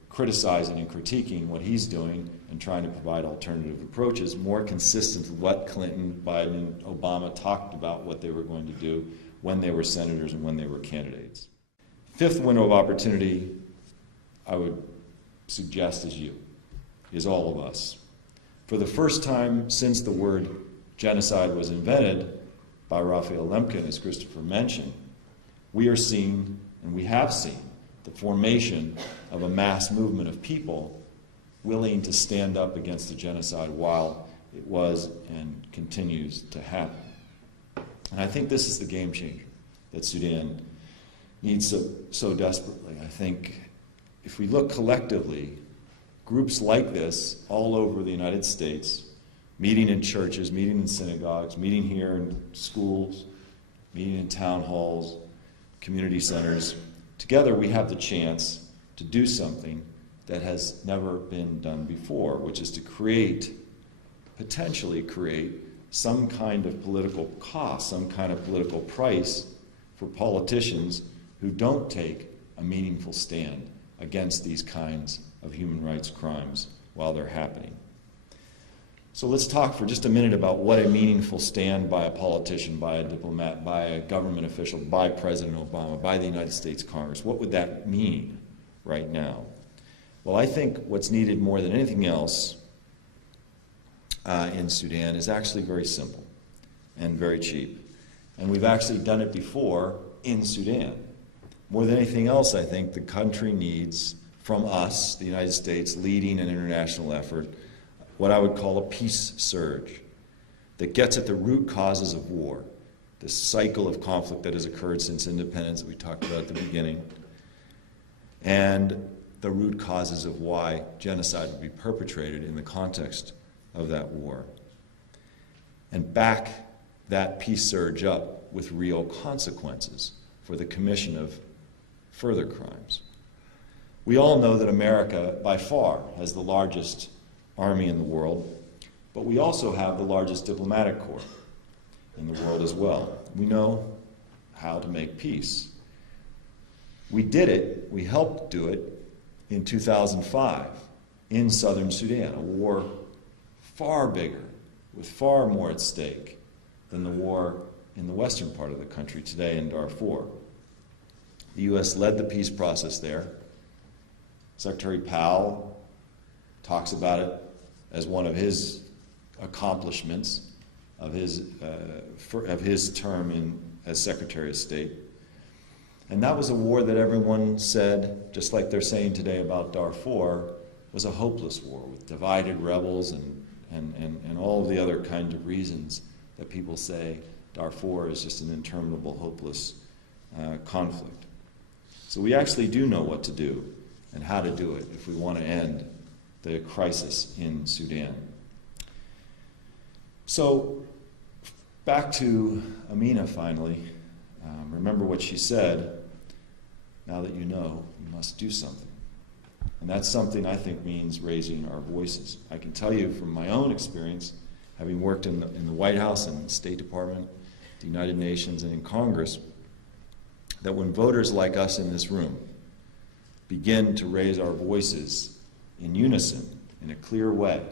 criticizing and critiquing what he's doing and trying to provide alternative approaches more consistent with what Clinton, Biden, and Obama talked about what they were going to do when they were senators and when they were candidates. Fifth window of opportunity, I would suggest, is all of us. For the first time since the word genocide was invented by Raphael Lemkin, as Christopher mentioned, we are seeing, and we have seen, the formation of a mass movement of people willing to stand up against the genocide while it was and continues to happen. And I think this is the game changer that Sudan needs so desperately. I think if we look collectively, groups like this all over the United States, meeting in churches, meeting in synagogues, meeting here in schools, meeting in town halls, community centers, together we have the chance to do something that has never been done before, which is to potentially create some kind of political cost, some kind of political price for politicians who don't take a meaningful stand against these kinds of human rights crimes while they're happening. So let's talk for just a minute about what a meaningful stand by a politician, by a diplomat, by a government official, by President Obama, by the United States Congress. What would that mean right now? Well, I think what's needed more than anything else in Sudan is actually very simple and very cheap. And we've actually done it before in Sudan. More than anything else, I think the country needs from us, the United States, leading an international effort, what I would call a peace surge that gets at the root causes of war, this cycle of conflict that has occurred since independence that we talked about at the beginning, and the root causes of why genocide would be perpetrated in the context of that war, and back that peace surge up with real consequences for the commission of further crimes. We all know that America, by far, has the largest army in the world, but we also have the largest diplomatic corps in the world as well. We know how to make peace. We did it, we helped do it in 2005 in southern Sudan, a war far bigger, with far more at stake than the war in the western part of the country today in Darfur. The U.S. led the peace process there. Secretary Powell talks about it as one of his accomplishments of his term as Secretary of State. And that was a war that everyone said, just like they're saying today about Darfur, was a hopeless war with divided rebels and all of the other kinds of reasons that people say Darfur is just an interminable, hopeless conflict. So we actually do know what to do and how to do it if we want to end the crisis in Sudan. So back to Amina finally. Remember what she said. Now that you know, you must do something. And that's something I think means raising our voices. I can tell you from my own experience, having worked in the White House and the State Department, the United Nations, and in Congress, that when voters like us in this room begin to raise our voices in unison, in a clear way,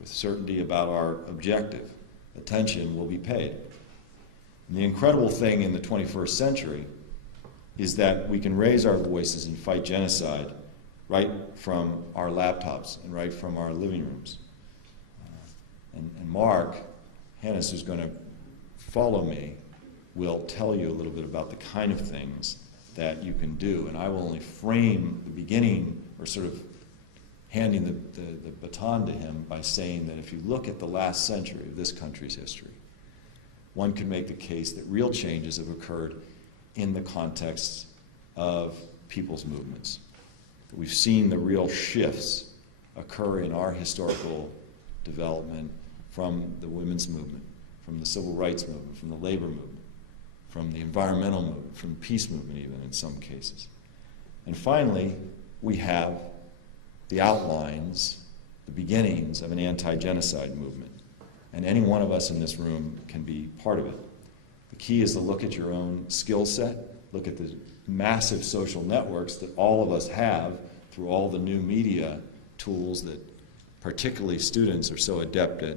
with certainty about our objective, attention will be paid. And the incredible thing in the 21st century is that we can raise our voices and fight genocide right from our laptops and right from our living rooms. And Mark Hannes, who's going to follow me, will tell you a little bit about the kind of things that you can do. And I will only frame the beginning, or sort of handing the baton to him, by saying that if you look at the last century of this country's history, one could make the case that real changes have occurred in the context of people's movements. That we've seen the real shifts occur in our historical development from the women's movement, from the civil rights movement, from the labor movement, from the environmental movement, from the peace movement even in some cases. And finally, we have the outlines, the beginnings of an anti-genocide movement. And any one of us in this room can be part of it. The key is to look at your own skill set, look at the massive social networks that all of us have through all the new media tools that particularly students are so adept at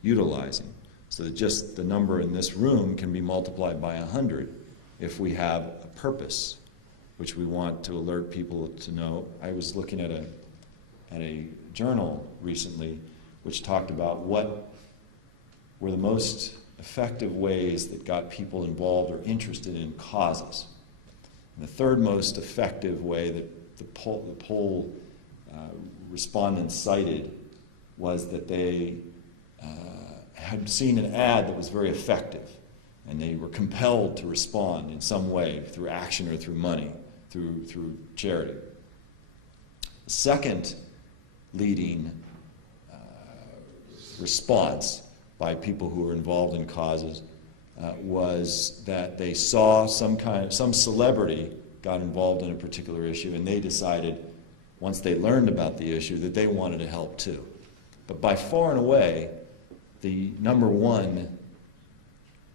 utilizing. So that just the number in this room can be multiplied by 100 if we have a purpose, which we want to alert people to know. I was looking at a journal recently which talked about what were the most effective ways that got people involved or interested in causes. And the third most effective way that the poll respondents cited was that they had seen an ad that was very effective, and they were compelled to respond in some way, through action or through money, through charity. The second leading response by people who were involved in causes was that they saw some celebrity got involved in a particular issue, and they decided, once they learned about the issue, that they wanted to help too. But by far and away, the number one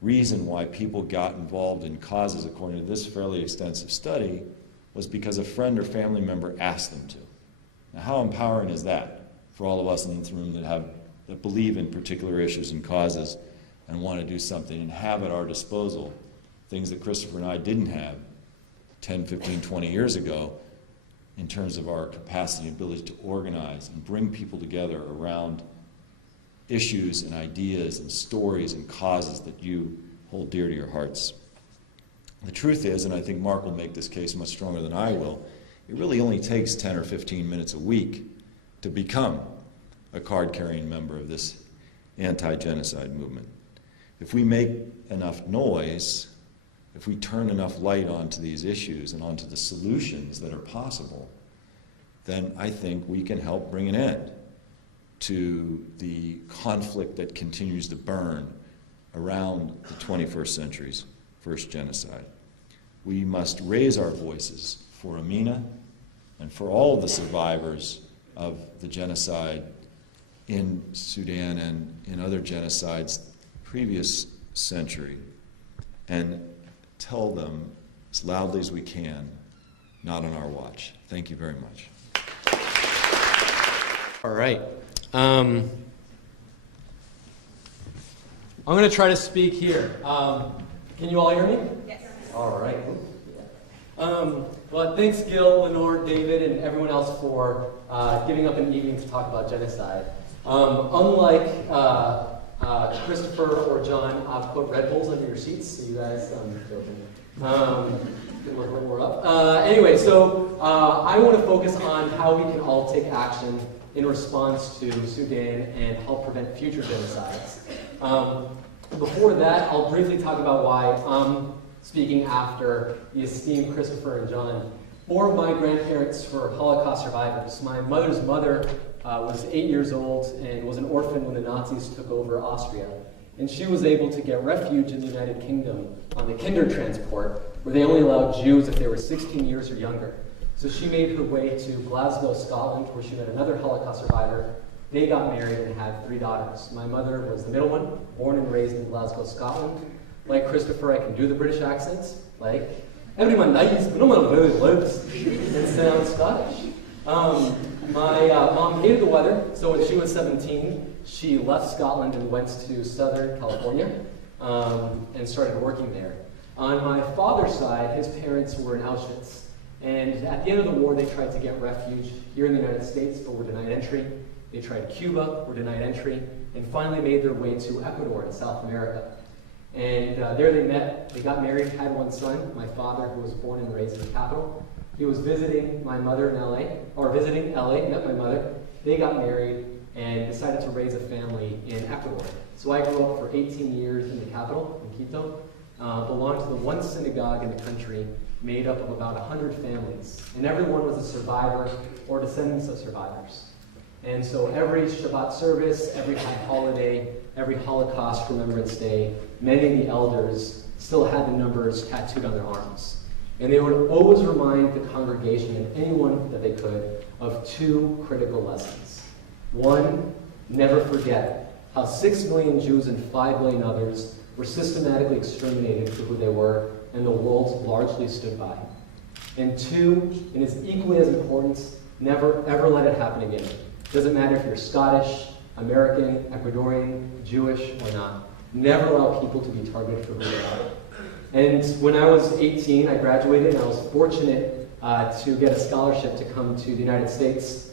reason why people got involved in causes, according to this fairly extensive study, was because a friend or family member asked them to. Now, how empowering is that for all of us in this room that believe in particular issues and causes and want to do something and have at our disposal things that Christopher and I didn't have 10, 15, 20 years ago in terms of our capacity and ability to organize and bring people together around issues and ideas and stories and causes that you hold dear to your hearts. The truth is, and I think Mark will make this case much stronger than I will, it really only takes 10 or 15 minutes a week to become a card-carrying member of this anti-genocide movement. If we make enough noise, if we turn enough light onto these issues and onto the solutions that are possible, then I think we can help bring an end to the conflict that continues to burn around the 21st century's first genocide. We must raise our voices for Amina and for all of the survivors of the genocide in Sudan and in other genocides previous century, and tell them as loudly as we can, not on our watch. Thank you very much. All right. I'm going to try to speak here. Can you all hear me? Yes. All right. Well, thanks, Gil, Lenore, David, and everyone else for giving up an evening to talk about genocide. Unlike Christopher or John, I've put Red Bulls under your seats, so you guys, I'm joking. We're up. Anyway, so I want to focus on how we can all take action in response to Sudan and help prevent future genocides. Before that, I'll briefly talk about why I'm speaking after the esteemed Christopher and John. 4 of my grandparents were Holocaust survivors. My mother's mother was 8 years old and was an orphan when the Nazis took over Austria. And she was able to get refuge in the United Kingdom on the Kindertransport, where they only allowed Jews if they were 16 years or younger. So she made her way to Glasgow, Scotland, where she met another Holocaust survivor. They got married and had 3 daughters. My mother was the middle one, born and raised in Glasgow, Scotland. Like Christopher, I can do the British accent. Like, everyone knows, but no one really lives and sounds Scottish. My mom hated the weather, so when she was 17, she left Scotland and went to Southern California and started working there. On my father's side, his parents were in Auschwitz. And at the end of the war, they tried to get refuge here in the United States, but were denied entry. They tried Cuba, were denied entry, and finally made their way to Ecuador in South America. And there they met, they got married, had 1 son, my father, who was born and raised in the capital. He was visiting my mother in LA, or visiting LA, met my mother. They got married and decided to raise a family in Ecuador. So I grew up for 18 years in the capital, in Quito, belonged to the one synagogue in the country, made up of about 100 families. And everyone was a survivor or descendants of survivors. And so every Shabbat service, every high holiday, every Holocaust Remembrance Day, many of the elders still had the numbers tattooed on their arms. And they would always remind the congregation and anyone that they could of 2 critical lessons. 1, never forget how 6 million Jews and 5 million others were systematically exterminated for who they were, and the world largely stood by. And 2, and it's equally as important, never ever let it happen again. Doesn't matter if you're Scottish, American, Ecuadorian, Jewish, or not. Never allow people to be targeted for who they are. And when I was 18, I graduated, and I was fortunate to get a scholarship to come to the United States.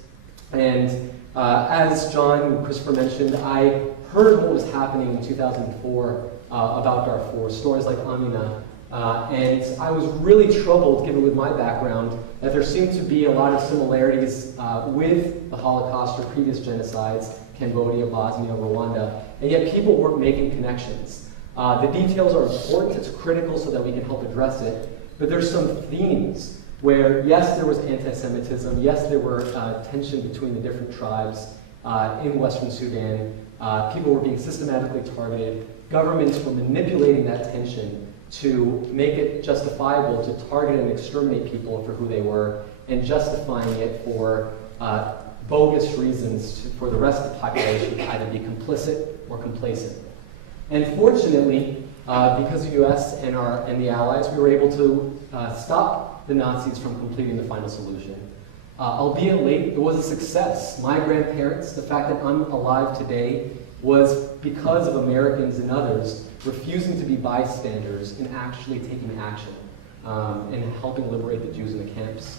And as John and Christopher mentioned, I heard what was happening in 2004 about Darfur, stories like Amina. And I was really troubled, given with my background, that there seemed to be a lot of similarities with the Holocaust or previous genocides, Cambodia, Bosnia, Rwanda, and yet people weren't making connections. The details are important, it's critical so that we can help address it, but there's some themes where, yes, there was anti-Semitism, yes, there were tension between the different tribes in Western Sudan, people were being systematically targeted, governments were manipulating that tension to make it justifiable to target and exterminate people for who they were, and justifying it for bogus reasons for the rest of the population to either be complicit or complacent. And fortunately, because of the US and the Allies, we were able to stop the Nazis from completing the final solution. Albeit late, it was a success. My grandparents, the fact that I'm alive today, was because of Americans and others refusing to be bystanders and actually taking action and helping liberate the Jews in the camps.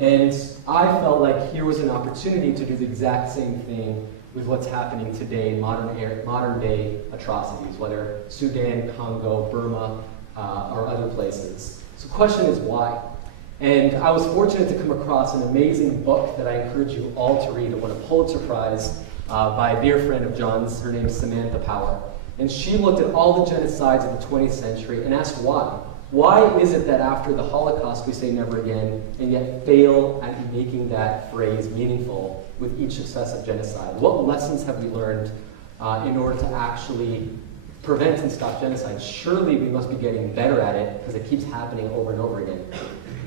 And I felt like here was an opportunity to do the exact same thing with what's happening today, modern day atrocities, whether Sudan, Congo, Burma, or other places. So the question is why? And I was fortunate to come across an amazing book that I encourage you all to read. It won a Pulitzer Prize by a dear friend of John's. Her name is Samantha Power. And she looked at all the genocides of the 20th century and asked why. Why is it that after the Holocaust we say never again, and yet fail at making that phrase meaningful with each successive genocide? What lessons have we learned in order to actually prevent and stop genocide? Surely we must be getting better at it because it keeps happening over and over again.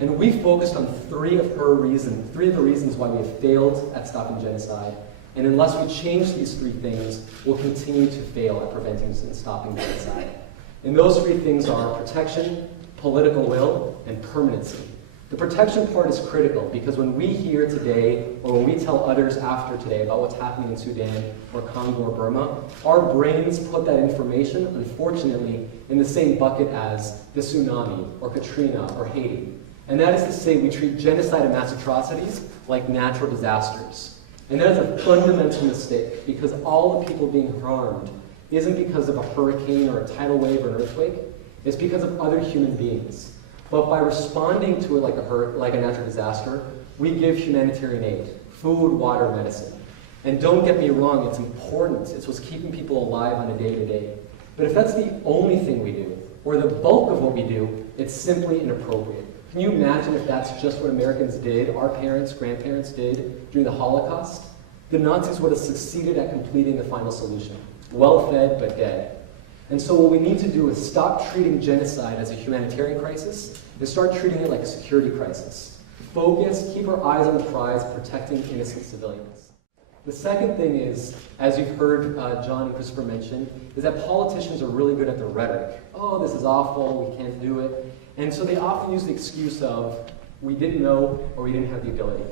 And we focused on 3 of the reasons why we have failed at stopping genocide. And unless we change these 3 things, we'll continue to fail at preventing and stopping genocide. And those 3 things are protection, political will, and permanency. The protection part is critical because when we hear today, or when we tell others after today about what's happening in Sudan or Congo or Burma, our brains put that information, unfortunately, in the same bucket as the tsunami or Katrina or Haiti. And that is to say, we treat genocide and mass atrocities like natural disasters. And that is a fundamental mistake because all the people being harmed isn't because of a hurricane or a tidal wave or an earthquake. It's because of other human beings. But by responding to it like a natural disaster, we give humanitarian aid, food, water, medicine. And don't get me wrong, it's important. It's what's keeping people alive on a day-to-day. But if that's the only thing we do, or the bulk of what we do, it's simply inappropriate. Can you imagine if that's just what Americans did, our parents, grandparents did during the Holocaust? The Nazis would have succeeded at completing the final solution. Well-fed, but dead. And so what we need to do is stop treating genocide as a humanitarian crisis and start treating it like a security crisis. Focus, keep our eyes on the prize, protecting innocent civilians. The second thing is, as you've heard John and Christopher mention, is that politicians are really good at the rhetoric. Oh, this is awful, we can't do it. And so they often use the excuse of, we didn't know or we didn't have the ability.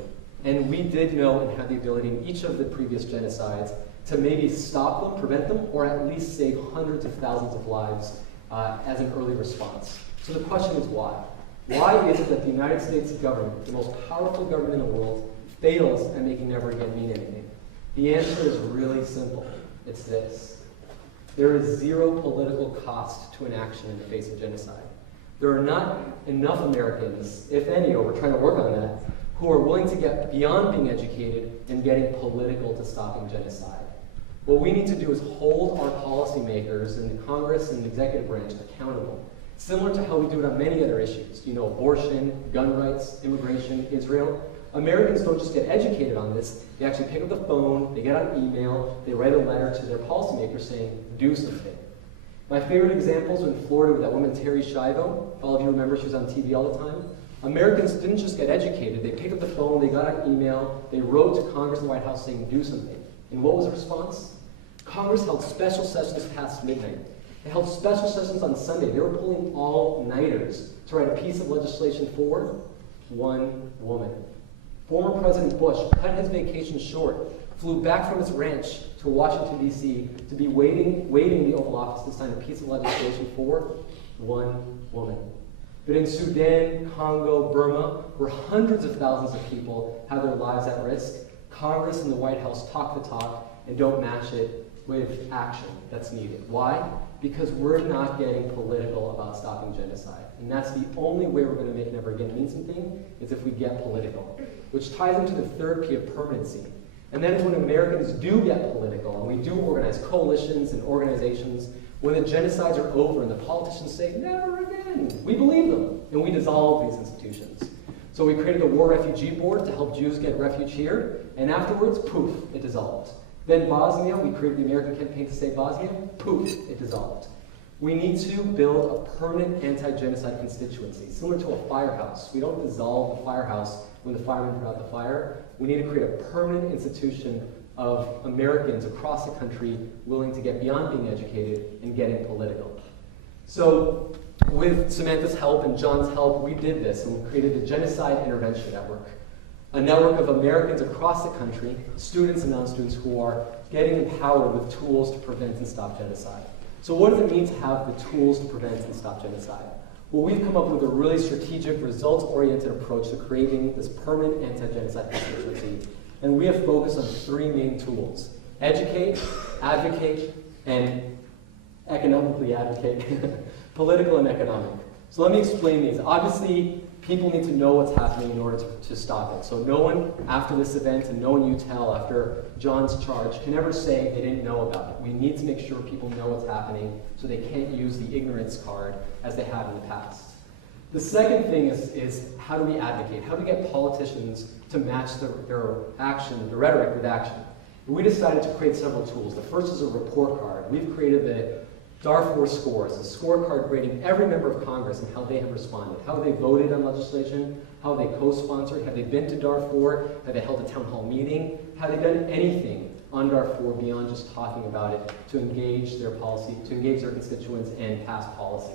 And we did know and had the ability in each of the previous genocides to maybe stop them, prevent them, or at least save hundreds of thousands of lives as an early response. So the question is why? Why is it that the United States government, the most powerful government in the world, fails at making never again mean anything? The answer is really simple. It's this. There is zero political cost to an action in the face of genocide. There are not enough Americans, if any, or we're trying to work on that, who are willing to get beyond being educated and getting political to stopping genocide. What we need to do is hold our policymakers in the Congress and the executive branch accountable, similar to how we do it on many other issues. You know, abortion, gun rights, immigration, Israel. Americans don't just get educated on this, they actually pick up the phone, they get on email, they write a letter to their policymakers saying, do something. My favorite example is in Florida with that woman Terry Schiavo. All of you remember she was on TV all the time. Americans didn't just get educated, they picked up the phone, they got on email, they wrote to Congress and the White House saying, do something. And what was the response? Congress held special sessions past midnight. They held special sessions on Sunday. They were pulling all-nighters to write a piece of legislation for one woman. Former President Bush cut his vacation short, flew back from his ranch to Washington, D.C. to be waiting the Oval Office to sign a piece of legislation for one woman. But in Sudan, Congo, Burma, where hundreds of thousands of people have their lives at risk, Congress and the White House talk the talk and don't match it with action that's needed. Why? Because we're not getting political about stopping genocide. And that's the only way we're going to make never again mean something, is if we get political. Which ties into the third P of permanency. And that is when Americans do get political, and we do organize coalitions and organizations, when the genocides are over and the politicians say, never again, we believe them, and we dissolve these institutions. So we created the War Refugee Board to help Jews get refuge here, and afterwards, poof, it dissolved. Then Bosnia, we created the American Campaign to Save Bosnia, poof, it dissolved. We need to build a permanent anti-genocide constituency, similar to a firehouse. We don't dissolve the firehouse when the firemen put out the fire. We need to create a permanent institution of Americans across the country willing to get beyond being educated and getting political. So with Samantha's help and John's help, we did this, and we created the Genocide Intervention Network, a network of Americans across the country, students and non-students, who are getting empowered with tools to prevent and stop genocide. So what does it mean to have the tools to prevent and stop genocide? Well, we've come up with a really strategic, results-oriented approach to creating this permanent anti-genocide constituency. And we have focused on three main tools: educate, advocate, and economically advocate. Political and economic. So let me explain these. Obviously, people need to know what's happening in order to stop it. So no one after this event, and no one you tell after John's charge, can ever say they didn't know about it. We need to make sure people know what's happening so they can't use the ignorance card as they have in the past. The second thing is how do we advocate? How do we get politicians to match their action, the rhetoric with action? And we decided to create several tools. The first is a report card. We've created the Darfur Scores, a scorecard grading every member of Congress and how they have responded, how they voted on legislation, how they co-sponsored, have they been to Darfur, have they held a town hall meeting, have they done anything on Darfur beyond just talking about it to engage their policy, to engage their constituents and pass policy.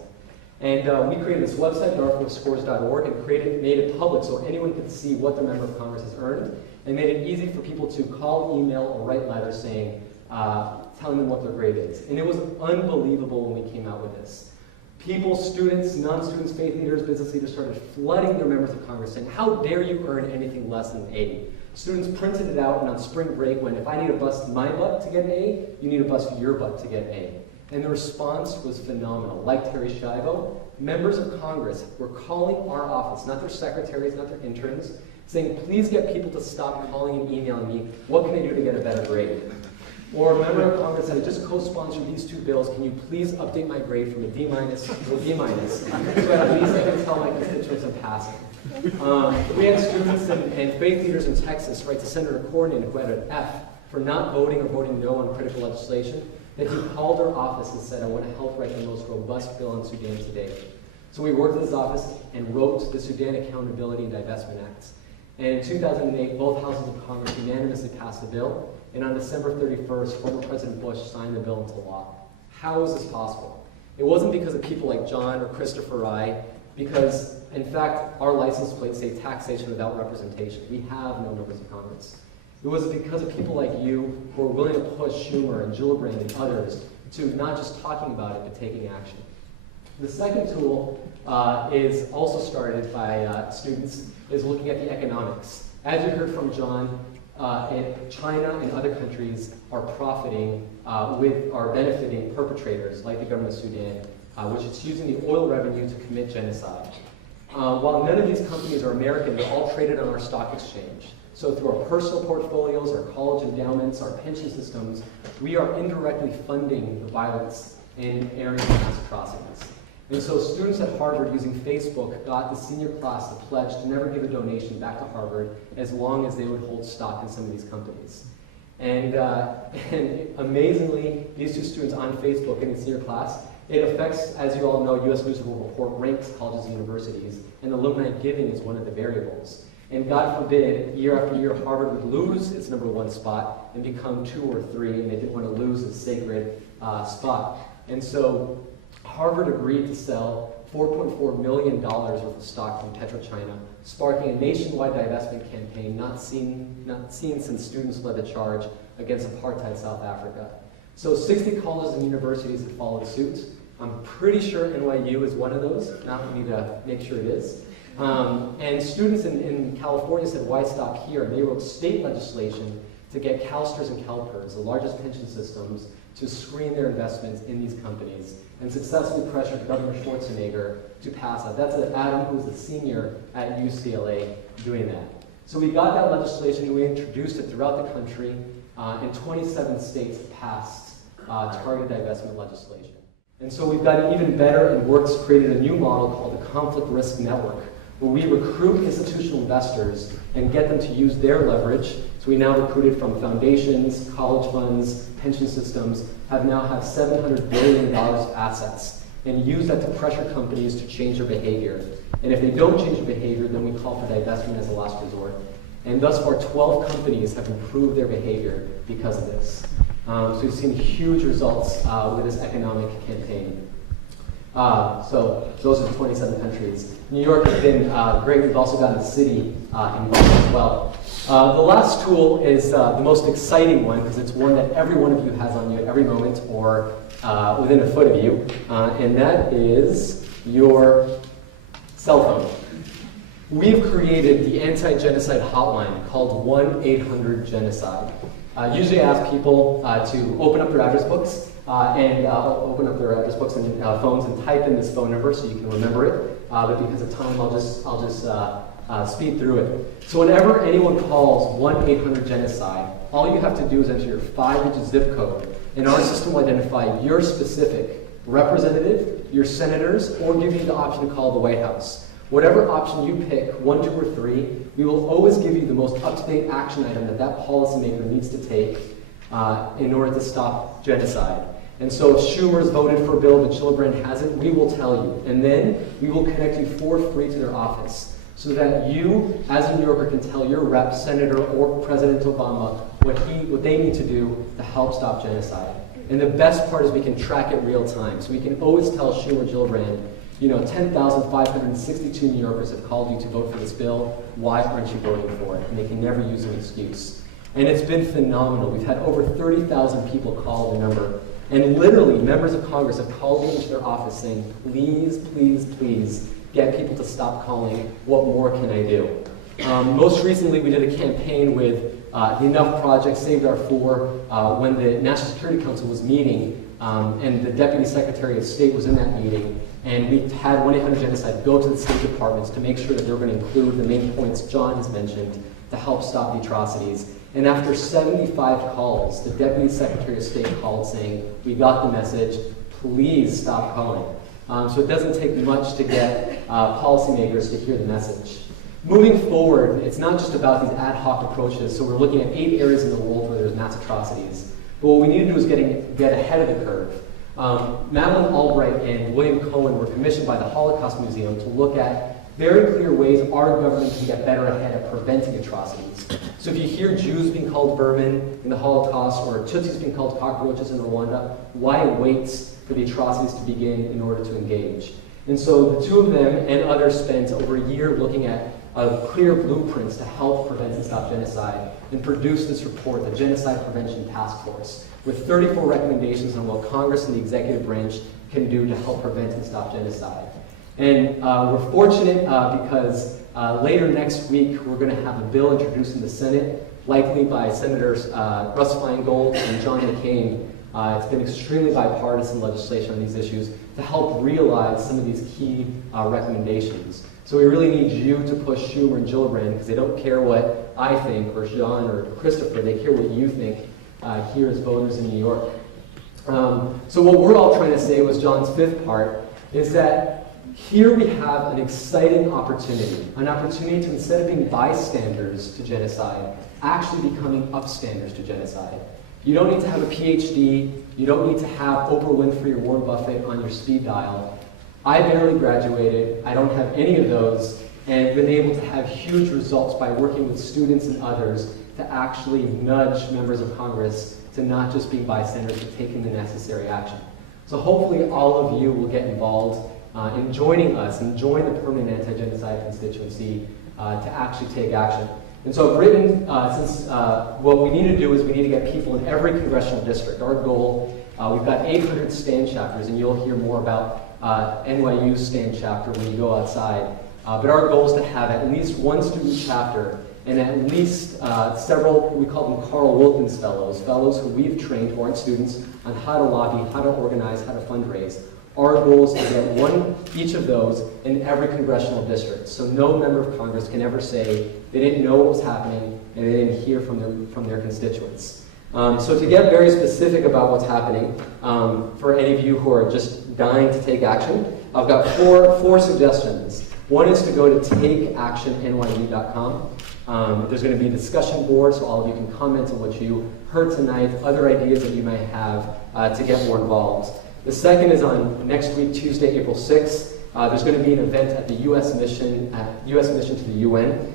And we created this website, darfurscores.org, and made it public so anyone could see what the member of Congress has earned, and made it easy for people to call, email, or write letters saying, telling them what their grade is. And it was unbelievable when we came out with this. People, students, non-students, faith leaders, business leaders started flooding their members of Congress saying, how dare you earn anything less than an A? Students printed it out, and on spring break, when if I need to bust my butt to get an A, you need to bust your butt to get an A. And the response was phenomenal. Like Terry Schiavo, members of Congress were calling our office, not their secretaries, not their interns, saying, please get people to stop calling and emailing me. What can I do to get a better grade? Or a member of Congress said, I just co-sponsored these two bills. Can you please update my grade from a D- to a B-, so at least I can tell my constituents I'm passing. We had students and faith leaders in Texas write to Senator Cornyn, who had an F for not voting or voting no on critical legislation, that he called our office and said, I want to help write the most robust bill on Sudan today. So we worked at his office and wrote the Sudan Accountability and Divestment Act. And in 2008, both houses of Congress unanimously passed the bill, and on December 31st, former President Bush signed the bill into law. How is this possible? It wasn't because of people like John or Christopher or I, because, in fact, our license plates say taxation without representation. We have no members of Congress. It was because of people like you who are willing to push Schumer and Gillibrand and others to not just talking about it, but taking action. The second tool is also started by students, is looking at the economics. As you heard from John, China and other countries are profiting are benefiting perpetrators like the government of Sudan, which is using the oil revenue to commit genocide. While none of these companies are American, they're all traded on our stock exchange. So through our personal portfolios, our college endowments, our pension systems, we are indirectly funding the violence in areas of mass atrocities. And so students at Harvard using Facebook got the senior class to pledge to never give a donation back to Harvard as long as they would hold stock in some of these companies. And amazingly, these two students on Facebook in the senior class, it affects, as you all know, U.S. News and World Report ranks colleges and universities, and alumni giving is one of the variables. And God forbid, year after year, Harvard would lose its number 1 spot and become 2 or 3, and they didn't want to lose its sacred spot. And so Harvard agreed to sell $4.4 million worth of stock from PetroChina, sparking a nationwide divestment campaign not seen since students led the charge against apartheid South Africa. So 60 colleges and universities have followed suit. I'm pretty sure NYU is one of those. Not for me to make sure it is. And students in California said, why stop here? And they wrote state legislation to get CalSTRS and CalPERS, the largest pension systems, to screen their investments in these companies and successfully pressured Governor Schwarzenegger to pass that. That's Adam, who's a senior at UCLA, doing that. So we got that legislation and we introduced it throughout the country, and 27 states passed targeted divestment legislation. And so we've gotten even better and created a new model called the Conflict Risk Network, where we recruit institutional investors and get them to use their leverage. So we now recruited from foundations, college funds, pension systems, have $700 billion of assets, and use that to pressure companies to change their behavior. And if they don't change their behavior, then we call for divestment as a last resort. And thus far, 12 companies have improved their behavior because of this. So we've seen huge results with this economic campaign. So those are 27 countries. New York has been great. We've also gotten the city involved as well. The last tool is the most exciting one, because it's one that every one of you has on you at every moment or within a foot of you, and that is your cell phone. We've created the anti-genocide hotline called 1-800-GENOCIDE. Usually I ask people to open up their address books and phones and type in this phone number so you can remember it. But because of time, I'll just speed through it. So whenever anyone calls 1-800-GENOCIDE, all you have to do is enter your 5-digit zip code, and our system will identify your specific representative, your senators, or give you the option to call the White House. Whatever option you pick, 1, 2, or 3, we will always give you the most up-to-date action item that policymaker needs to take in order to stop genocide. And so if Schumer's voted for a bill but Gillibrand hasn't, we will tell you. And then we will connect you for free to their office so that you, as a New Yorker, can tell your rep, Senator, or President Obama what they need to do to help stop genocide. And the best part is we can track it real time. So we can always tell Schumer, Gillibrand, 10,562 New Yorkers have called you to vote for this bill. Why aren't you voting for it? And they can never use an excuse. And it's been phenomenal. We've had over 30,000 people call the number. And literally, members of Congress have called me into their office saying, please, please, please, get people to stop calling. What more can I do? Most recently, we did a campaign with the Enough Project, Saved Our Four, when the National Security Council was meeting, and the Deputy Secretary of State was in that meeting. And we had 1-800-GENOCIDE go to the State Departments to make sure that they were going to include the main points John has mentioned to help stop the atrocities. And after 75 calls, the Deputy Secretary of State called saying, we got the message, please stop calling. So it doesn't take much to get policymakers to hear the message. Moving forward, it's not just about these ad hoc approaches. So we're looking at 8 areas in the world where there's mass atrocities. But what we need to do is get ahead of the curve. Madeleine Albright and William Cohen were commissioned by the Holocaust Museum to look at very clear ways our government can get better ahead at preventing atrocities. So if you hear Jews being called vermin in the Holocaust or Tutsis being called cockroaches in Rwanda, why wait for the atrocities to begin in order to engage? And so the two of them and others spent over a year looking at clear blueprints to help prevent and stop genocide and produced this report, the Genocide Prevention Task Force, with 34 recommendations on what Congress and the executive branch can do to help prevent and stop genocide. And we're fortunate because later next week we're going to have a bill introduced in the Senate, likely by Senators Russ Feingold and John McCain. It's been extremely bipartisan legislation on these issues to help realize some of these key recommendations. So we really need you to push Schumer and Gillibrand because they don't care what I think or John or Christopher, they care what you think here as voters in New York. So what we're all trying to say was John's fifth part is that here we have an exciting opportunity to, instead of being bystanders to genocide, actually becoming upstanders to genocide. You don't need to have a PhD, you don't need to have Oprah Winfrey or Warren Buffett on your speed dial. I barely graduated, I don't have any of those, and been able to have huge results by working with students and others to actually nudge members of Congress to not just be bystanders, but taking the necessary action. So hopefully all of you will get involved in joining us and join the permanent anti-genocide constituency to actually take action. And so I've written, what we need to do is we need to get people in every congressional district. Our goal, we've got 800 stand chapters, and you'll hear more about NYU's stand chapter when you go outside. But our goal is to have at least one student chapter and at least several, we call them Carl Wilkins fellows, fellows who we've trained, who aren't students, on how to lobby, how to organize, how to fundraise. Our goal is to get one each of those in every congressional district. So no member of Congress can ever say they didn't know what was happening and they didn't hear from their constituents. So to get very specific about what's happening, for any of you who are just dying to take action, I've got four suggestions. One is to go to takeactionnyu.com. There's going to be a discussion board, so all of you can comment on what you heard tonight, other ideas that you may have to get more involved. The second is on next week, Tuesday, April 6th. There's going to be an event at the U.S. Mission to the UN,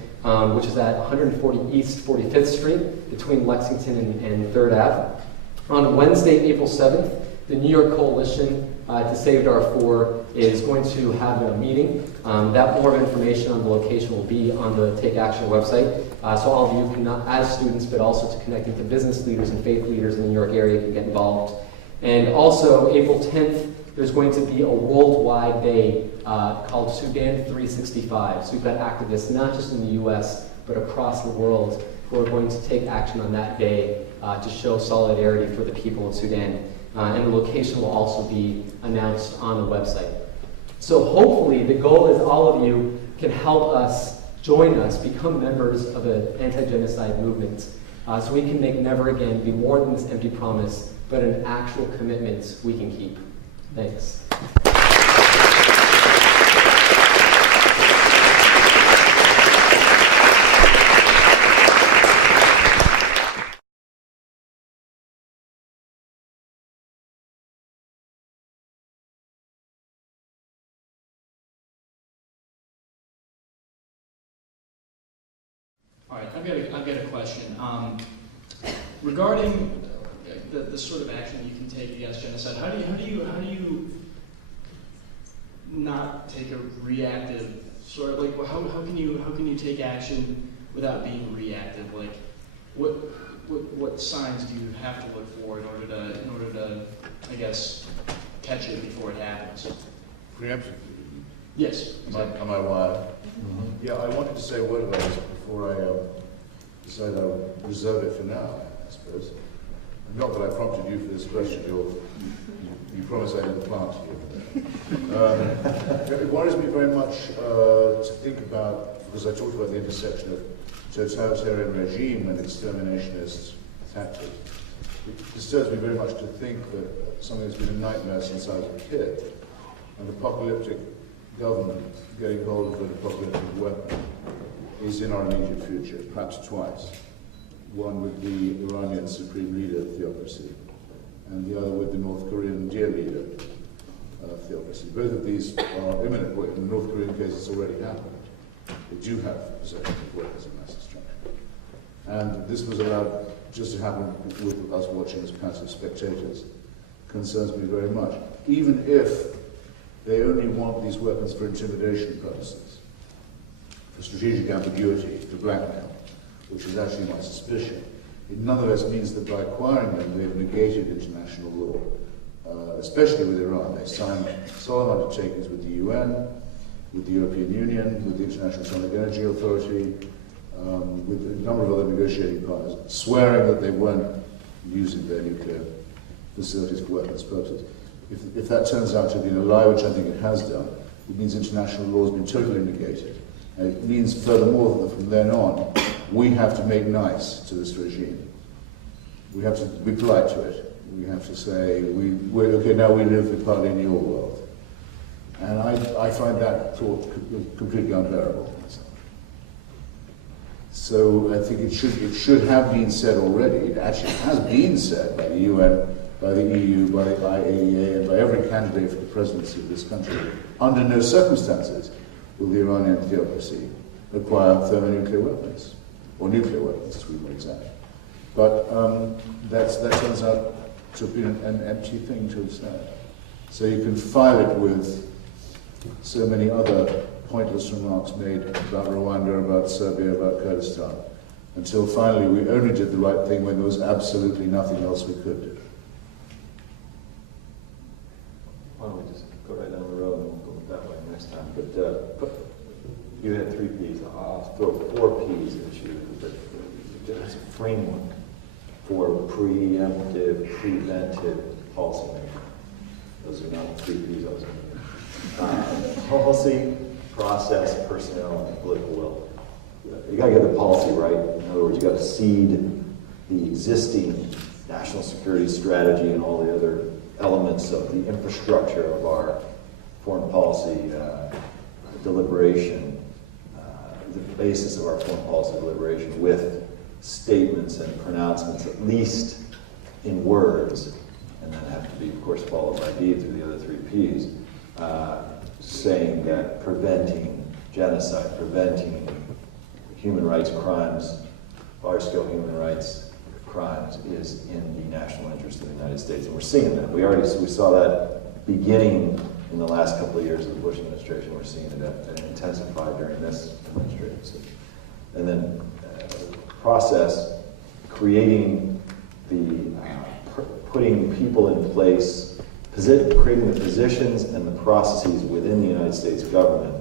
which is at 140 East 45th Street between Lexington and 3rd Ave. On Wednesday, April 7th, the New York Coalition to Save Darfur is going to have a meeting. That more information on the location will be on the Take Action website. So all of you can, not as students, but also to connecting to business leaders and faith leaders in the New York area can get involved. And also, April 10th, there's going to be a worldwide day called Sudan 365. So we've got activists not just in the U.S., but across the world who are going to take action on that day to show solidarity for the people of Sudan. And the location will also be announced on the website. So hopefully, the goal is all of you can help us, join us, become members of an anti-genocide movement. So we can make never again be more than this empty promise, but an actual commitment we can keep. Thanks. All right, I've got a question. Regarding the sort of action you can take against genocide, how do you not take a reactive sort of like how can you take action without being reactive? Like what signs do you have to look for in order to I guess catch it before it happens? Preemptive. Yes. Am I wired? Mm-hmm. Yeah, I wanted to say a word about this before I decided I would reserve it for now, I suppose. Not that I prompted you for this question, you promised I didn't plant you. It worries me very much to think about, because I talked about the intersection of totalitarian regime and exterminationist tactics. It disturbs me very much to think that something that's been a nightmare since I was a kid, an apocalyptic government getting hold of an apocalyptic weapon, is in our immediate future, perhaps twice. One with the Iranian supreme leader theocracy, and the other with the North Korean dear leader theocracy. Both of these are imminent. In the North Korean case, it's already happened. They do have possession of weapons of mass destruction. And this was allowed just to happen with us watching as passive spectators. Concerns me very much. Even if they only want these weapons for intimidation purposes, for strategic ambiguity, for blackmail, which is actually my suspicion, it nonetheless means that by acquiring them, they've negated international law, especially with Iran. They signed solemn undertakings with the UN, with the European Union, with the International Atomic Energy Authority, with a number of other negotiating partners, swearing that they weren't using their nuclear facilities for weapons purposes. If that turns out to be a lie, which I think it has done, it means international law has been totally negated. And it means, furthermore, that from then on, we have to make nice to this regime. We have to be polite to it. We have to say, okay, now we live partly in your world. And I find that thought completely unbearable. So I think it should have been said already. It actually has been said by the UN, by the EU, by the IAEA, and by every candidate for the presidency of this country. Under no circumstances will the Iranian theocracy acquire thermonuclear weapons, or nuclear weapons, as we would exact. But that turns out to have been an empty thing to have said. So you can file it with so many other pointless remarks made about Rwanda, about Serbia, about Kurdistan, until finally we only did the right thing when there was absolutely nothing else we could do. Why don't we just go right down the road and we'll go that way next time. But you had 3 Ps. I'll throw 4 Ps at you. There's a framework for preemptive, preventive policymaking. Those are not the 3 Ps I was going to do. Policy, process, personnel, and political will. You got to get the policy right. In other words, you got to seed the existing national security strategy and all the other elements of the infrastructure of our foreign policy deliberation, the basis of our foreign policy deliberation, with statements and pronouncements, at least in words, and then have to be, of course, followed by deed through the other 3 Ps, saying that preventing genocide, preventing human rights crimes, large-scale human rights crimes, is in the national interest of the United States. And we're seeing that. We saw that beginning in the last couple of years of the Bush administration. We're seeing it intensify during this administration. And then process, creating putting people in place, creating the positions and the processes within the United States government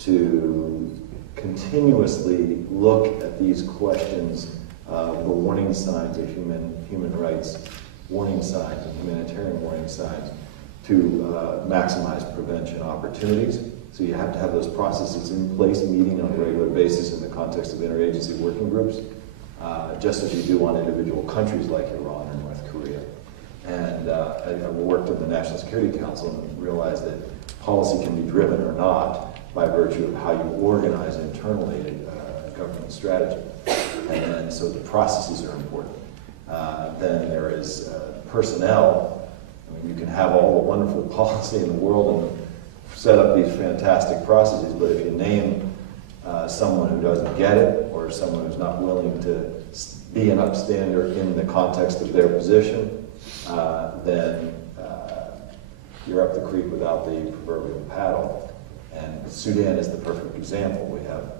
to continuously look at these questions, the warning signs of human rights, warning signs and humanitarian warning signs, to maximize prevention opportunities. So you have to have those processes in place, meeting on a regular basis in the context of interagency working groups, just as you do on individual countries like Iran or North Korea. And I worked with the National Security Council and realized that policy can be driven or not by virtue of how you organize internally government strategy. And so the processes are important. Then there is personnel. I mean, you can have all the wonderful policy in the world and set up these fantastic processes, but if you name someone who doesn't get it, or someone who's not willing to be an upstander in the context of their position, then you're up the creek without the proverbial paddle. And Sudan is the perfect example. We have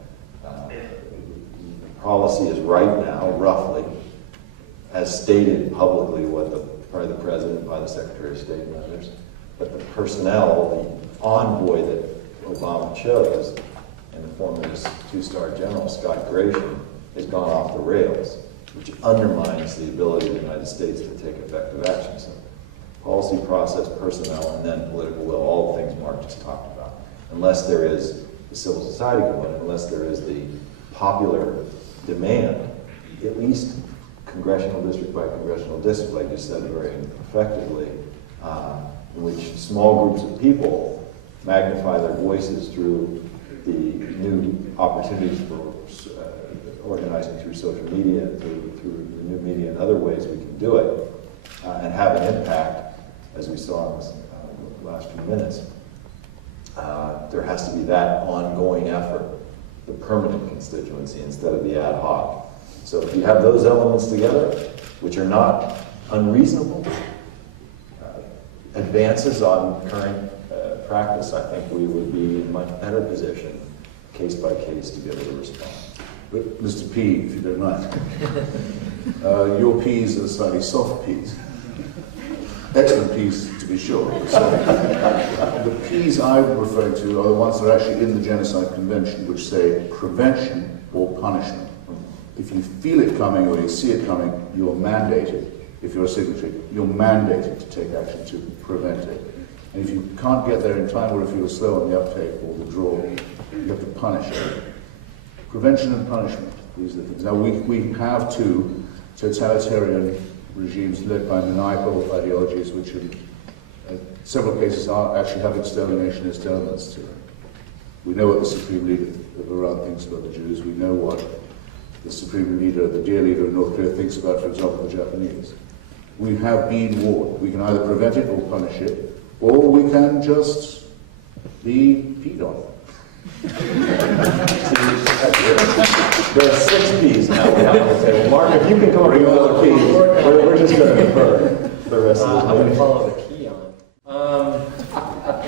policy is right now, roughly, as stated publicly by the President, by the Secretary of State and others, but the personnel, the envoy that Obama chose in the form of his 2-star general, Scott Gratian, has gone off the rails, which undermines the ability of the United States to take effective action. So policy, process, personnel, and then political will, all the things Mark just talked about. Unless there is the civil society component, unless there is the popular demand, at least congressional district by congressional district, like you said very effectively, in which small groups of people magnify their voices through the new opportunities for organizing through social media, through the new media and other ways we can do it. and have an impact, as we saw in this, the last few minutes, there has to be that ongoing effort, the permanent constituency instead of the ad hoc. So if you have those elements together, which are not unreasonable advances on current practice, I think we would be in a much better position, case by case, to be able to respond. But Mr. P, if you don't mind, your P's are slightly soft P's. Excellent P's, to be sure. So, the P's I'm referring to are the ones that are actually in the Genocide Convention, which say prevention or punishment. If you feel it coming or you see it coming, you're mandated. If you're a signatory, you're mandated to take action to prevent it. And if you can't get there in time, or if you're slow on the uptake or the draw, you have to punish it. Prevention and punishment, these are the things. Now, we have two totalitarian regimes led by maniacal ideologies, which in several cases actually have exterminationist elements to them. We know what the Supreme Leader of Iran thinks about the Jews. We know what the Supreme Leader, the dear leader of North Korea, thinks about, for example, the Japanese. We have been warned. We can either prevent it or punish it, or we can just be peed on. There are 6 P's now we have on the table. Mark, if you can come up with another P, we're just going to defer the rest of the I'm going to time. follow the key on.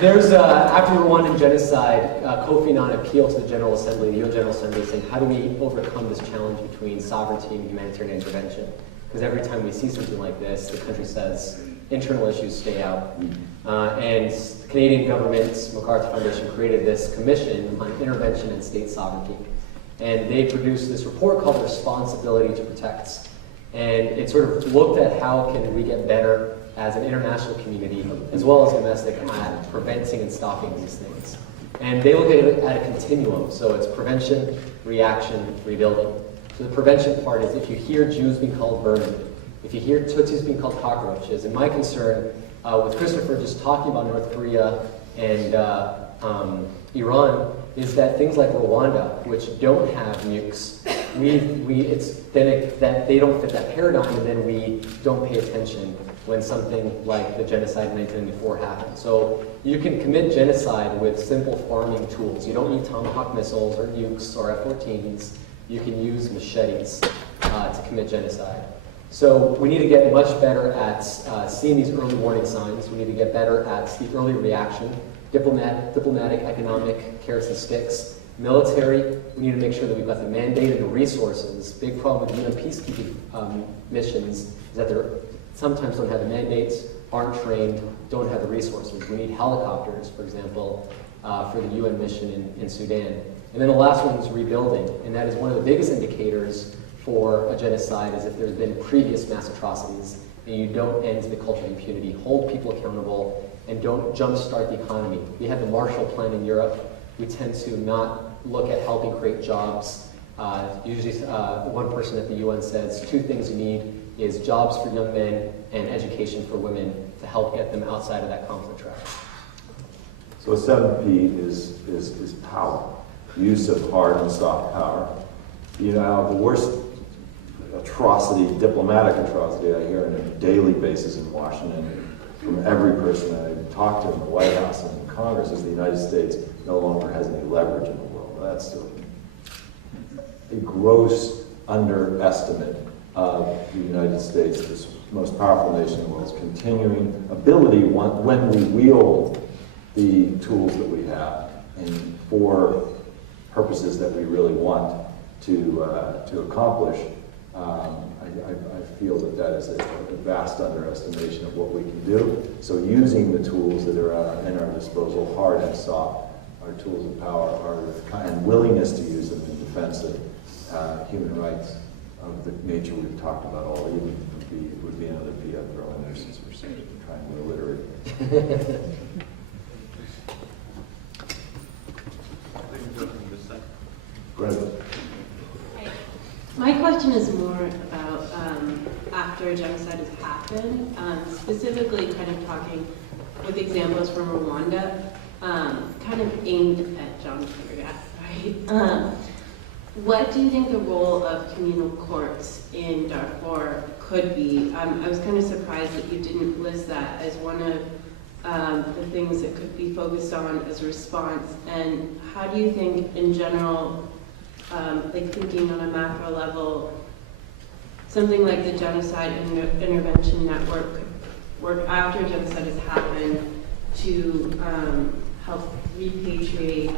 There's, after the Rwandan genocide, Kofi Annan appealed to the General Assembly, the UN General Assembly, saying, how do we overcome this challenge between sovereignty and humanitarian intervention? Because every time we see something like this, the country says, internal issues stay out. And the Canadian government's MacArthur Foundation created this commission on intervention and state sovereignty. And they produced this report called Responsibility to Protect. And it sort of looked at how can we get better as an international community, as well as domestic, at preventing and stopping these things. And they look at it at a continuum. So it's prevention, reaction, rebuilding. So the prevention part is if you hear Jews being called vermin, if you hear Tutsis being called cockroaches, and my concern with Christopher just talking about North Korea and Iran is that things like Rwanda, which don't have nukes, that they don't fit that paradigm, and then we don't pay attention when something like the genocide in 1994 happened. So you can commit genocide with simple farming tools. You don't need Tomahawk missiles or nukes or F-14s. You can use machetes to commit genocide. So we need to get much better at seeing these early warning signs. We need to get better at the early reaction, diplomatic, economic, carrots and sticks. Military, we need to make sure that we've got the mandate and the resources. Big problem with UN peacekeeping missions is that they sometimes don't have the mandates, aren't trained, don't have the resources. We need helicopters, for example, for the UN mission in Sudan. And then the last one is rebuilding, and that is one of the biggest indicators for a genocide is if there's been previous mass atrocities and you don't end the culture of impunity, hold people accountable, and don't jumpstart the economy. We have the Marshall Plan in Europe. We tend to not look at helping create jobs. Usually one person at the UN says 2 things you need is jobs for young men and education for women to help get them outside of that conflict track. So a 7P is power, use of hard and soft power. You know, the worst atrocity, diplomatic atrocity I hear on a daily basis in Washington from every person I talk to in the White House and in Congress is the United States no longer has any leverage in the world. That's a gross underestimate of the United States, this most powerful nation in the world's continuing ability when we wield the tools that we have and for purposes that we really want to accomplish. I feel that is a vast underestimation of what we can do. So using the tools that are in our disposal, hard and soft, our tools of power, and willingness to use them in defense of human rights of the nature we've talked about already would be another P I'd throw in there since we're trying to alliterate. Great. My question is more about after genocide has happened, specifically kind of talking with examples from Rwanda, kind of aimed at John Pendergast, right? what do you think the role of communal courts in Darfur could be? I was kind of surprised that you didn't list that as one of the things that could be focused on as a response. And how do you think, in general, like thinking on a macro level, something like the Genocide Intervention Network could work after genocide has happened to help repatriate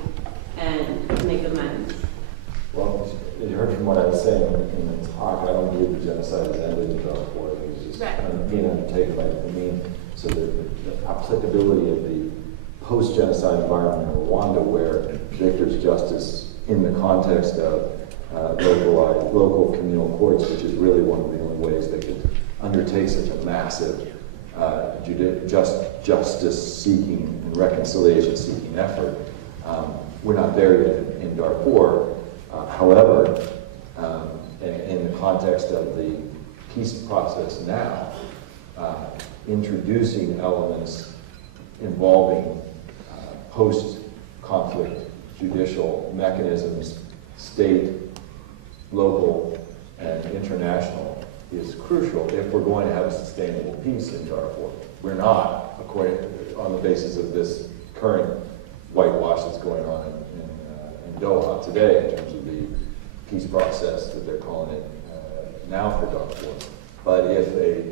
and make amends? Well, as you heard from what I was saying in the talk, I don't believe the genocide has ended in Darfur. It was just being undertaken by the mean. So the applicability of the post-genocide environment in Rwanda, where victor's justice in the context of local communal courts, which is really one of the only ways they could undertake such a massive justice-seeking and reconciliation-seeking effort. We're not there yet in Darfur. However, in the context of the peace process now, introducing elements involving post-conflict judicial mechanisms, state, local, and international, is crucial if we're going to have a sustainable peace in Darfur. We're not, on the basis of this current whitewash that's going on in Doha today in terms of the peace process that they're calling it now for Darfur. But if a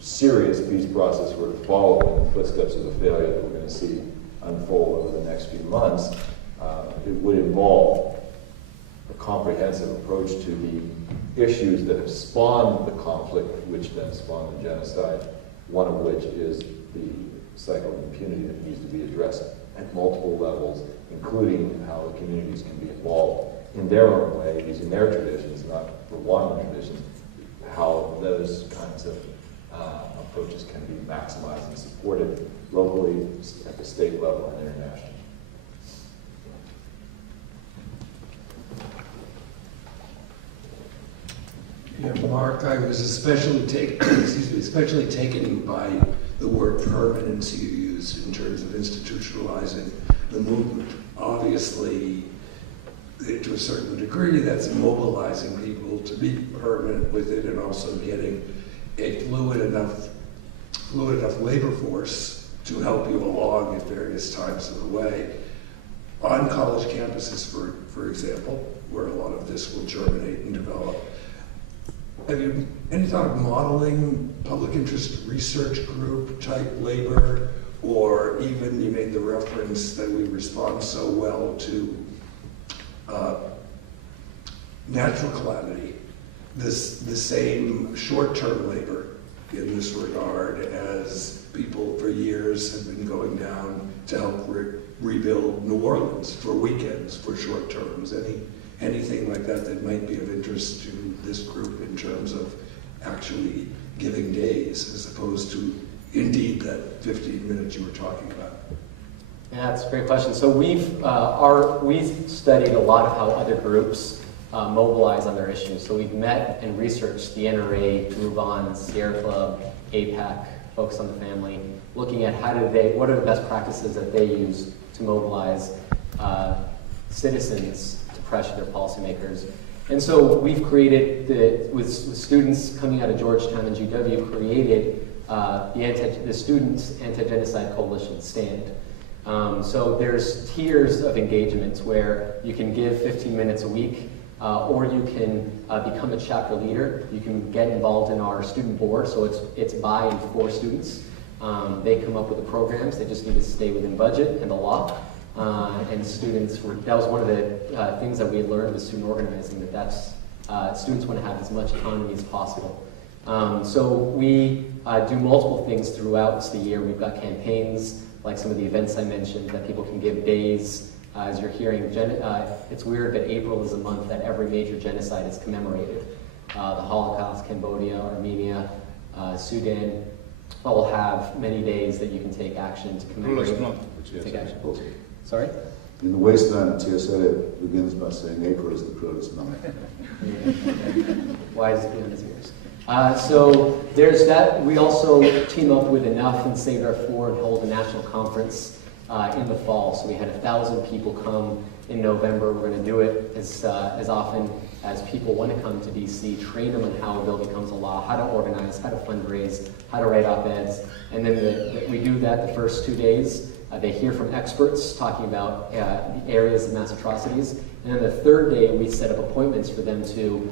serious peace process were to follow in the footsteps of the failure that we're going to see unfold over the next few months, it would involve a comprehensive approach to the issues that have spawned the conflict, which then spawned the genocide, one of which is the cycle of impunity that needs to be addressed at multiple levels, including how the communities can be involved in their own way, using their traditions, not Rwandan traditions, how those kinds of approaches can be maximized and supported locally, at the state level, and internationally. Yeah, Mark, I was especially taken by the word permanence you used in terms of institutionalizing the movement. Obviously, to a certain degree, that's mobilizing people to be permanent with it and also getting a fluid enough labor force to help you along at various times of the way. On college campuses, for example, where a lot of this will germinate and develop, have you any thought of modeling public interest research group type labor, or even you made the reference that we respond so well to natural calamity, the same short-term labor in this regard as people for years have been going down to help rebuild New Orleans for weekends, for short terms, anything like that might be of interest to this group in terms of actually giving days as opposed to indeed that 15 minutes you were talking about? Yeah, that's a great question. So we've studied a lot of how other groups mobilize on their issues. So we've met and researched the NRA, Move-On, Sierra Club, APAC, Focus on the Family, looking at what are the best practices that they use to mobilize citizens to pressure their policymakers. And so we've created, with students coming out of Georgetown and GW, created the Students Anti-Genocide Coalition, STAND. So there's tiers of engagements where you can give 15 minutes a week, or you can become a chapter leader. You can get involved in our student board, so it's by and for students. They come up with the programs, they just need to stay within budget and the law. And that was one of the things that we had learned with student organizing, students want to have as much autonomy as possible. So we do multiple things throughout the year. We've got campaigns, like some of the events I mentioned, that people can give days. As you're hearing, it's weird, but April is a month that every major genocide is commemorated. The Holocaust, Cambodia, Armenia, Sudan, all have many days that you can take action to commemorate. Take action. Sorry? In the wasteland, T.S. Eliot begins by saying April is the cruelest month. Why is it behind his ears? So there's that. We also team up with Enough and Save Our Ford and hold a national conference in the fall. So we had 1,000 people come in November. We're going to do it as often as people want to come to DC, train them on how a bill becomes a law, how to organize, how to fundraise, how to write op-eds. And then we do that the first 2 days. They hear from experts talking about the areas of mass atrocities. And then the third day, we set up appointments for them to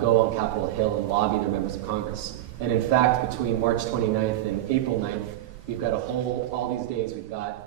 go on Capitol Hill and lobby their members of Congress. And in fact, between March 29th and April 9th, we've got all these days, we've got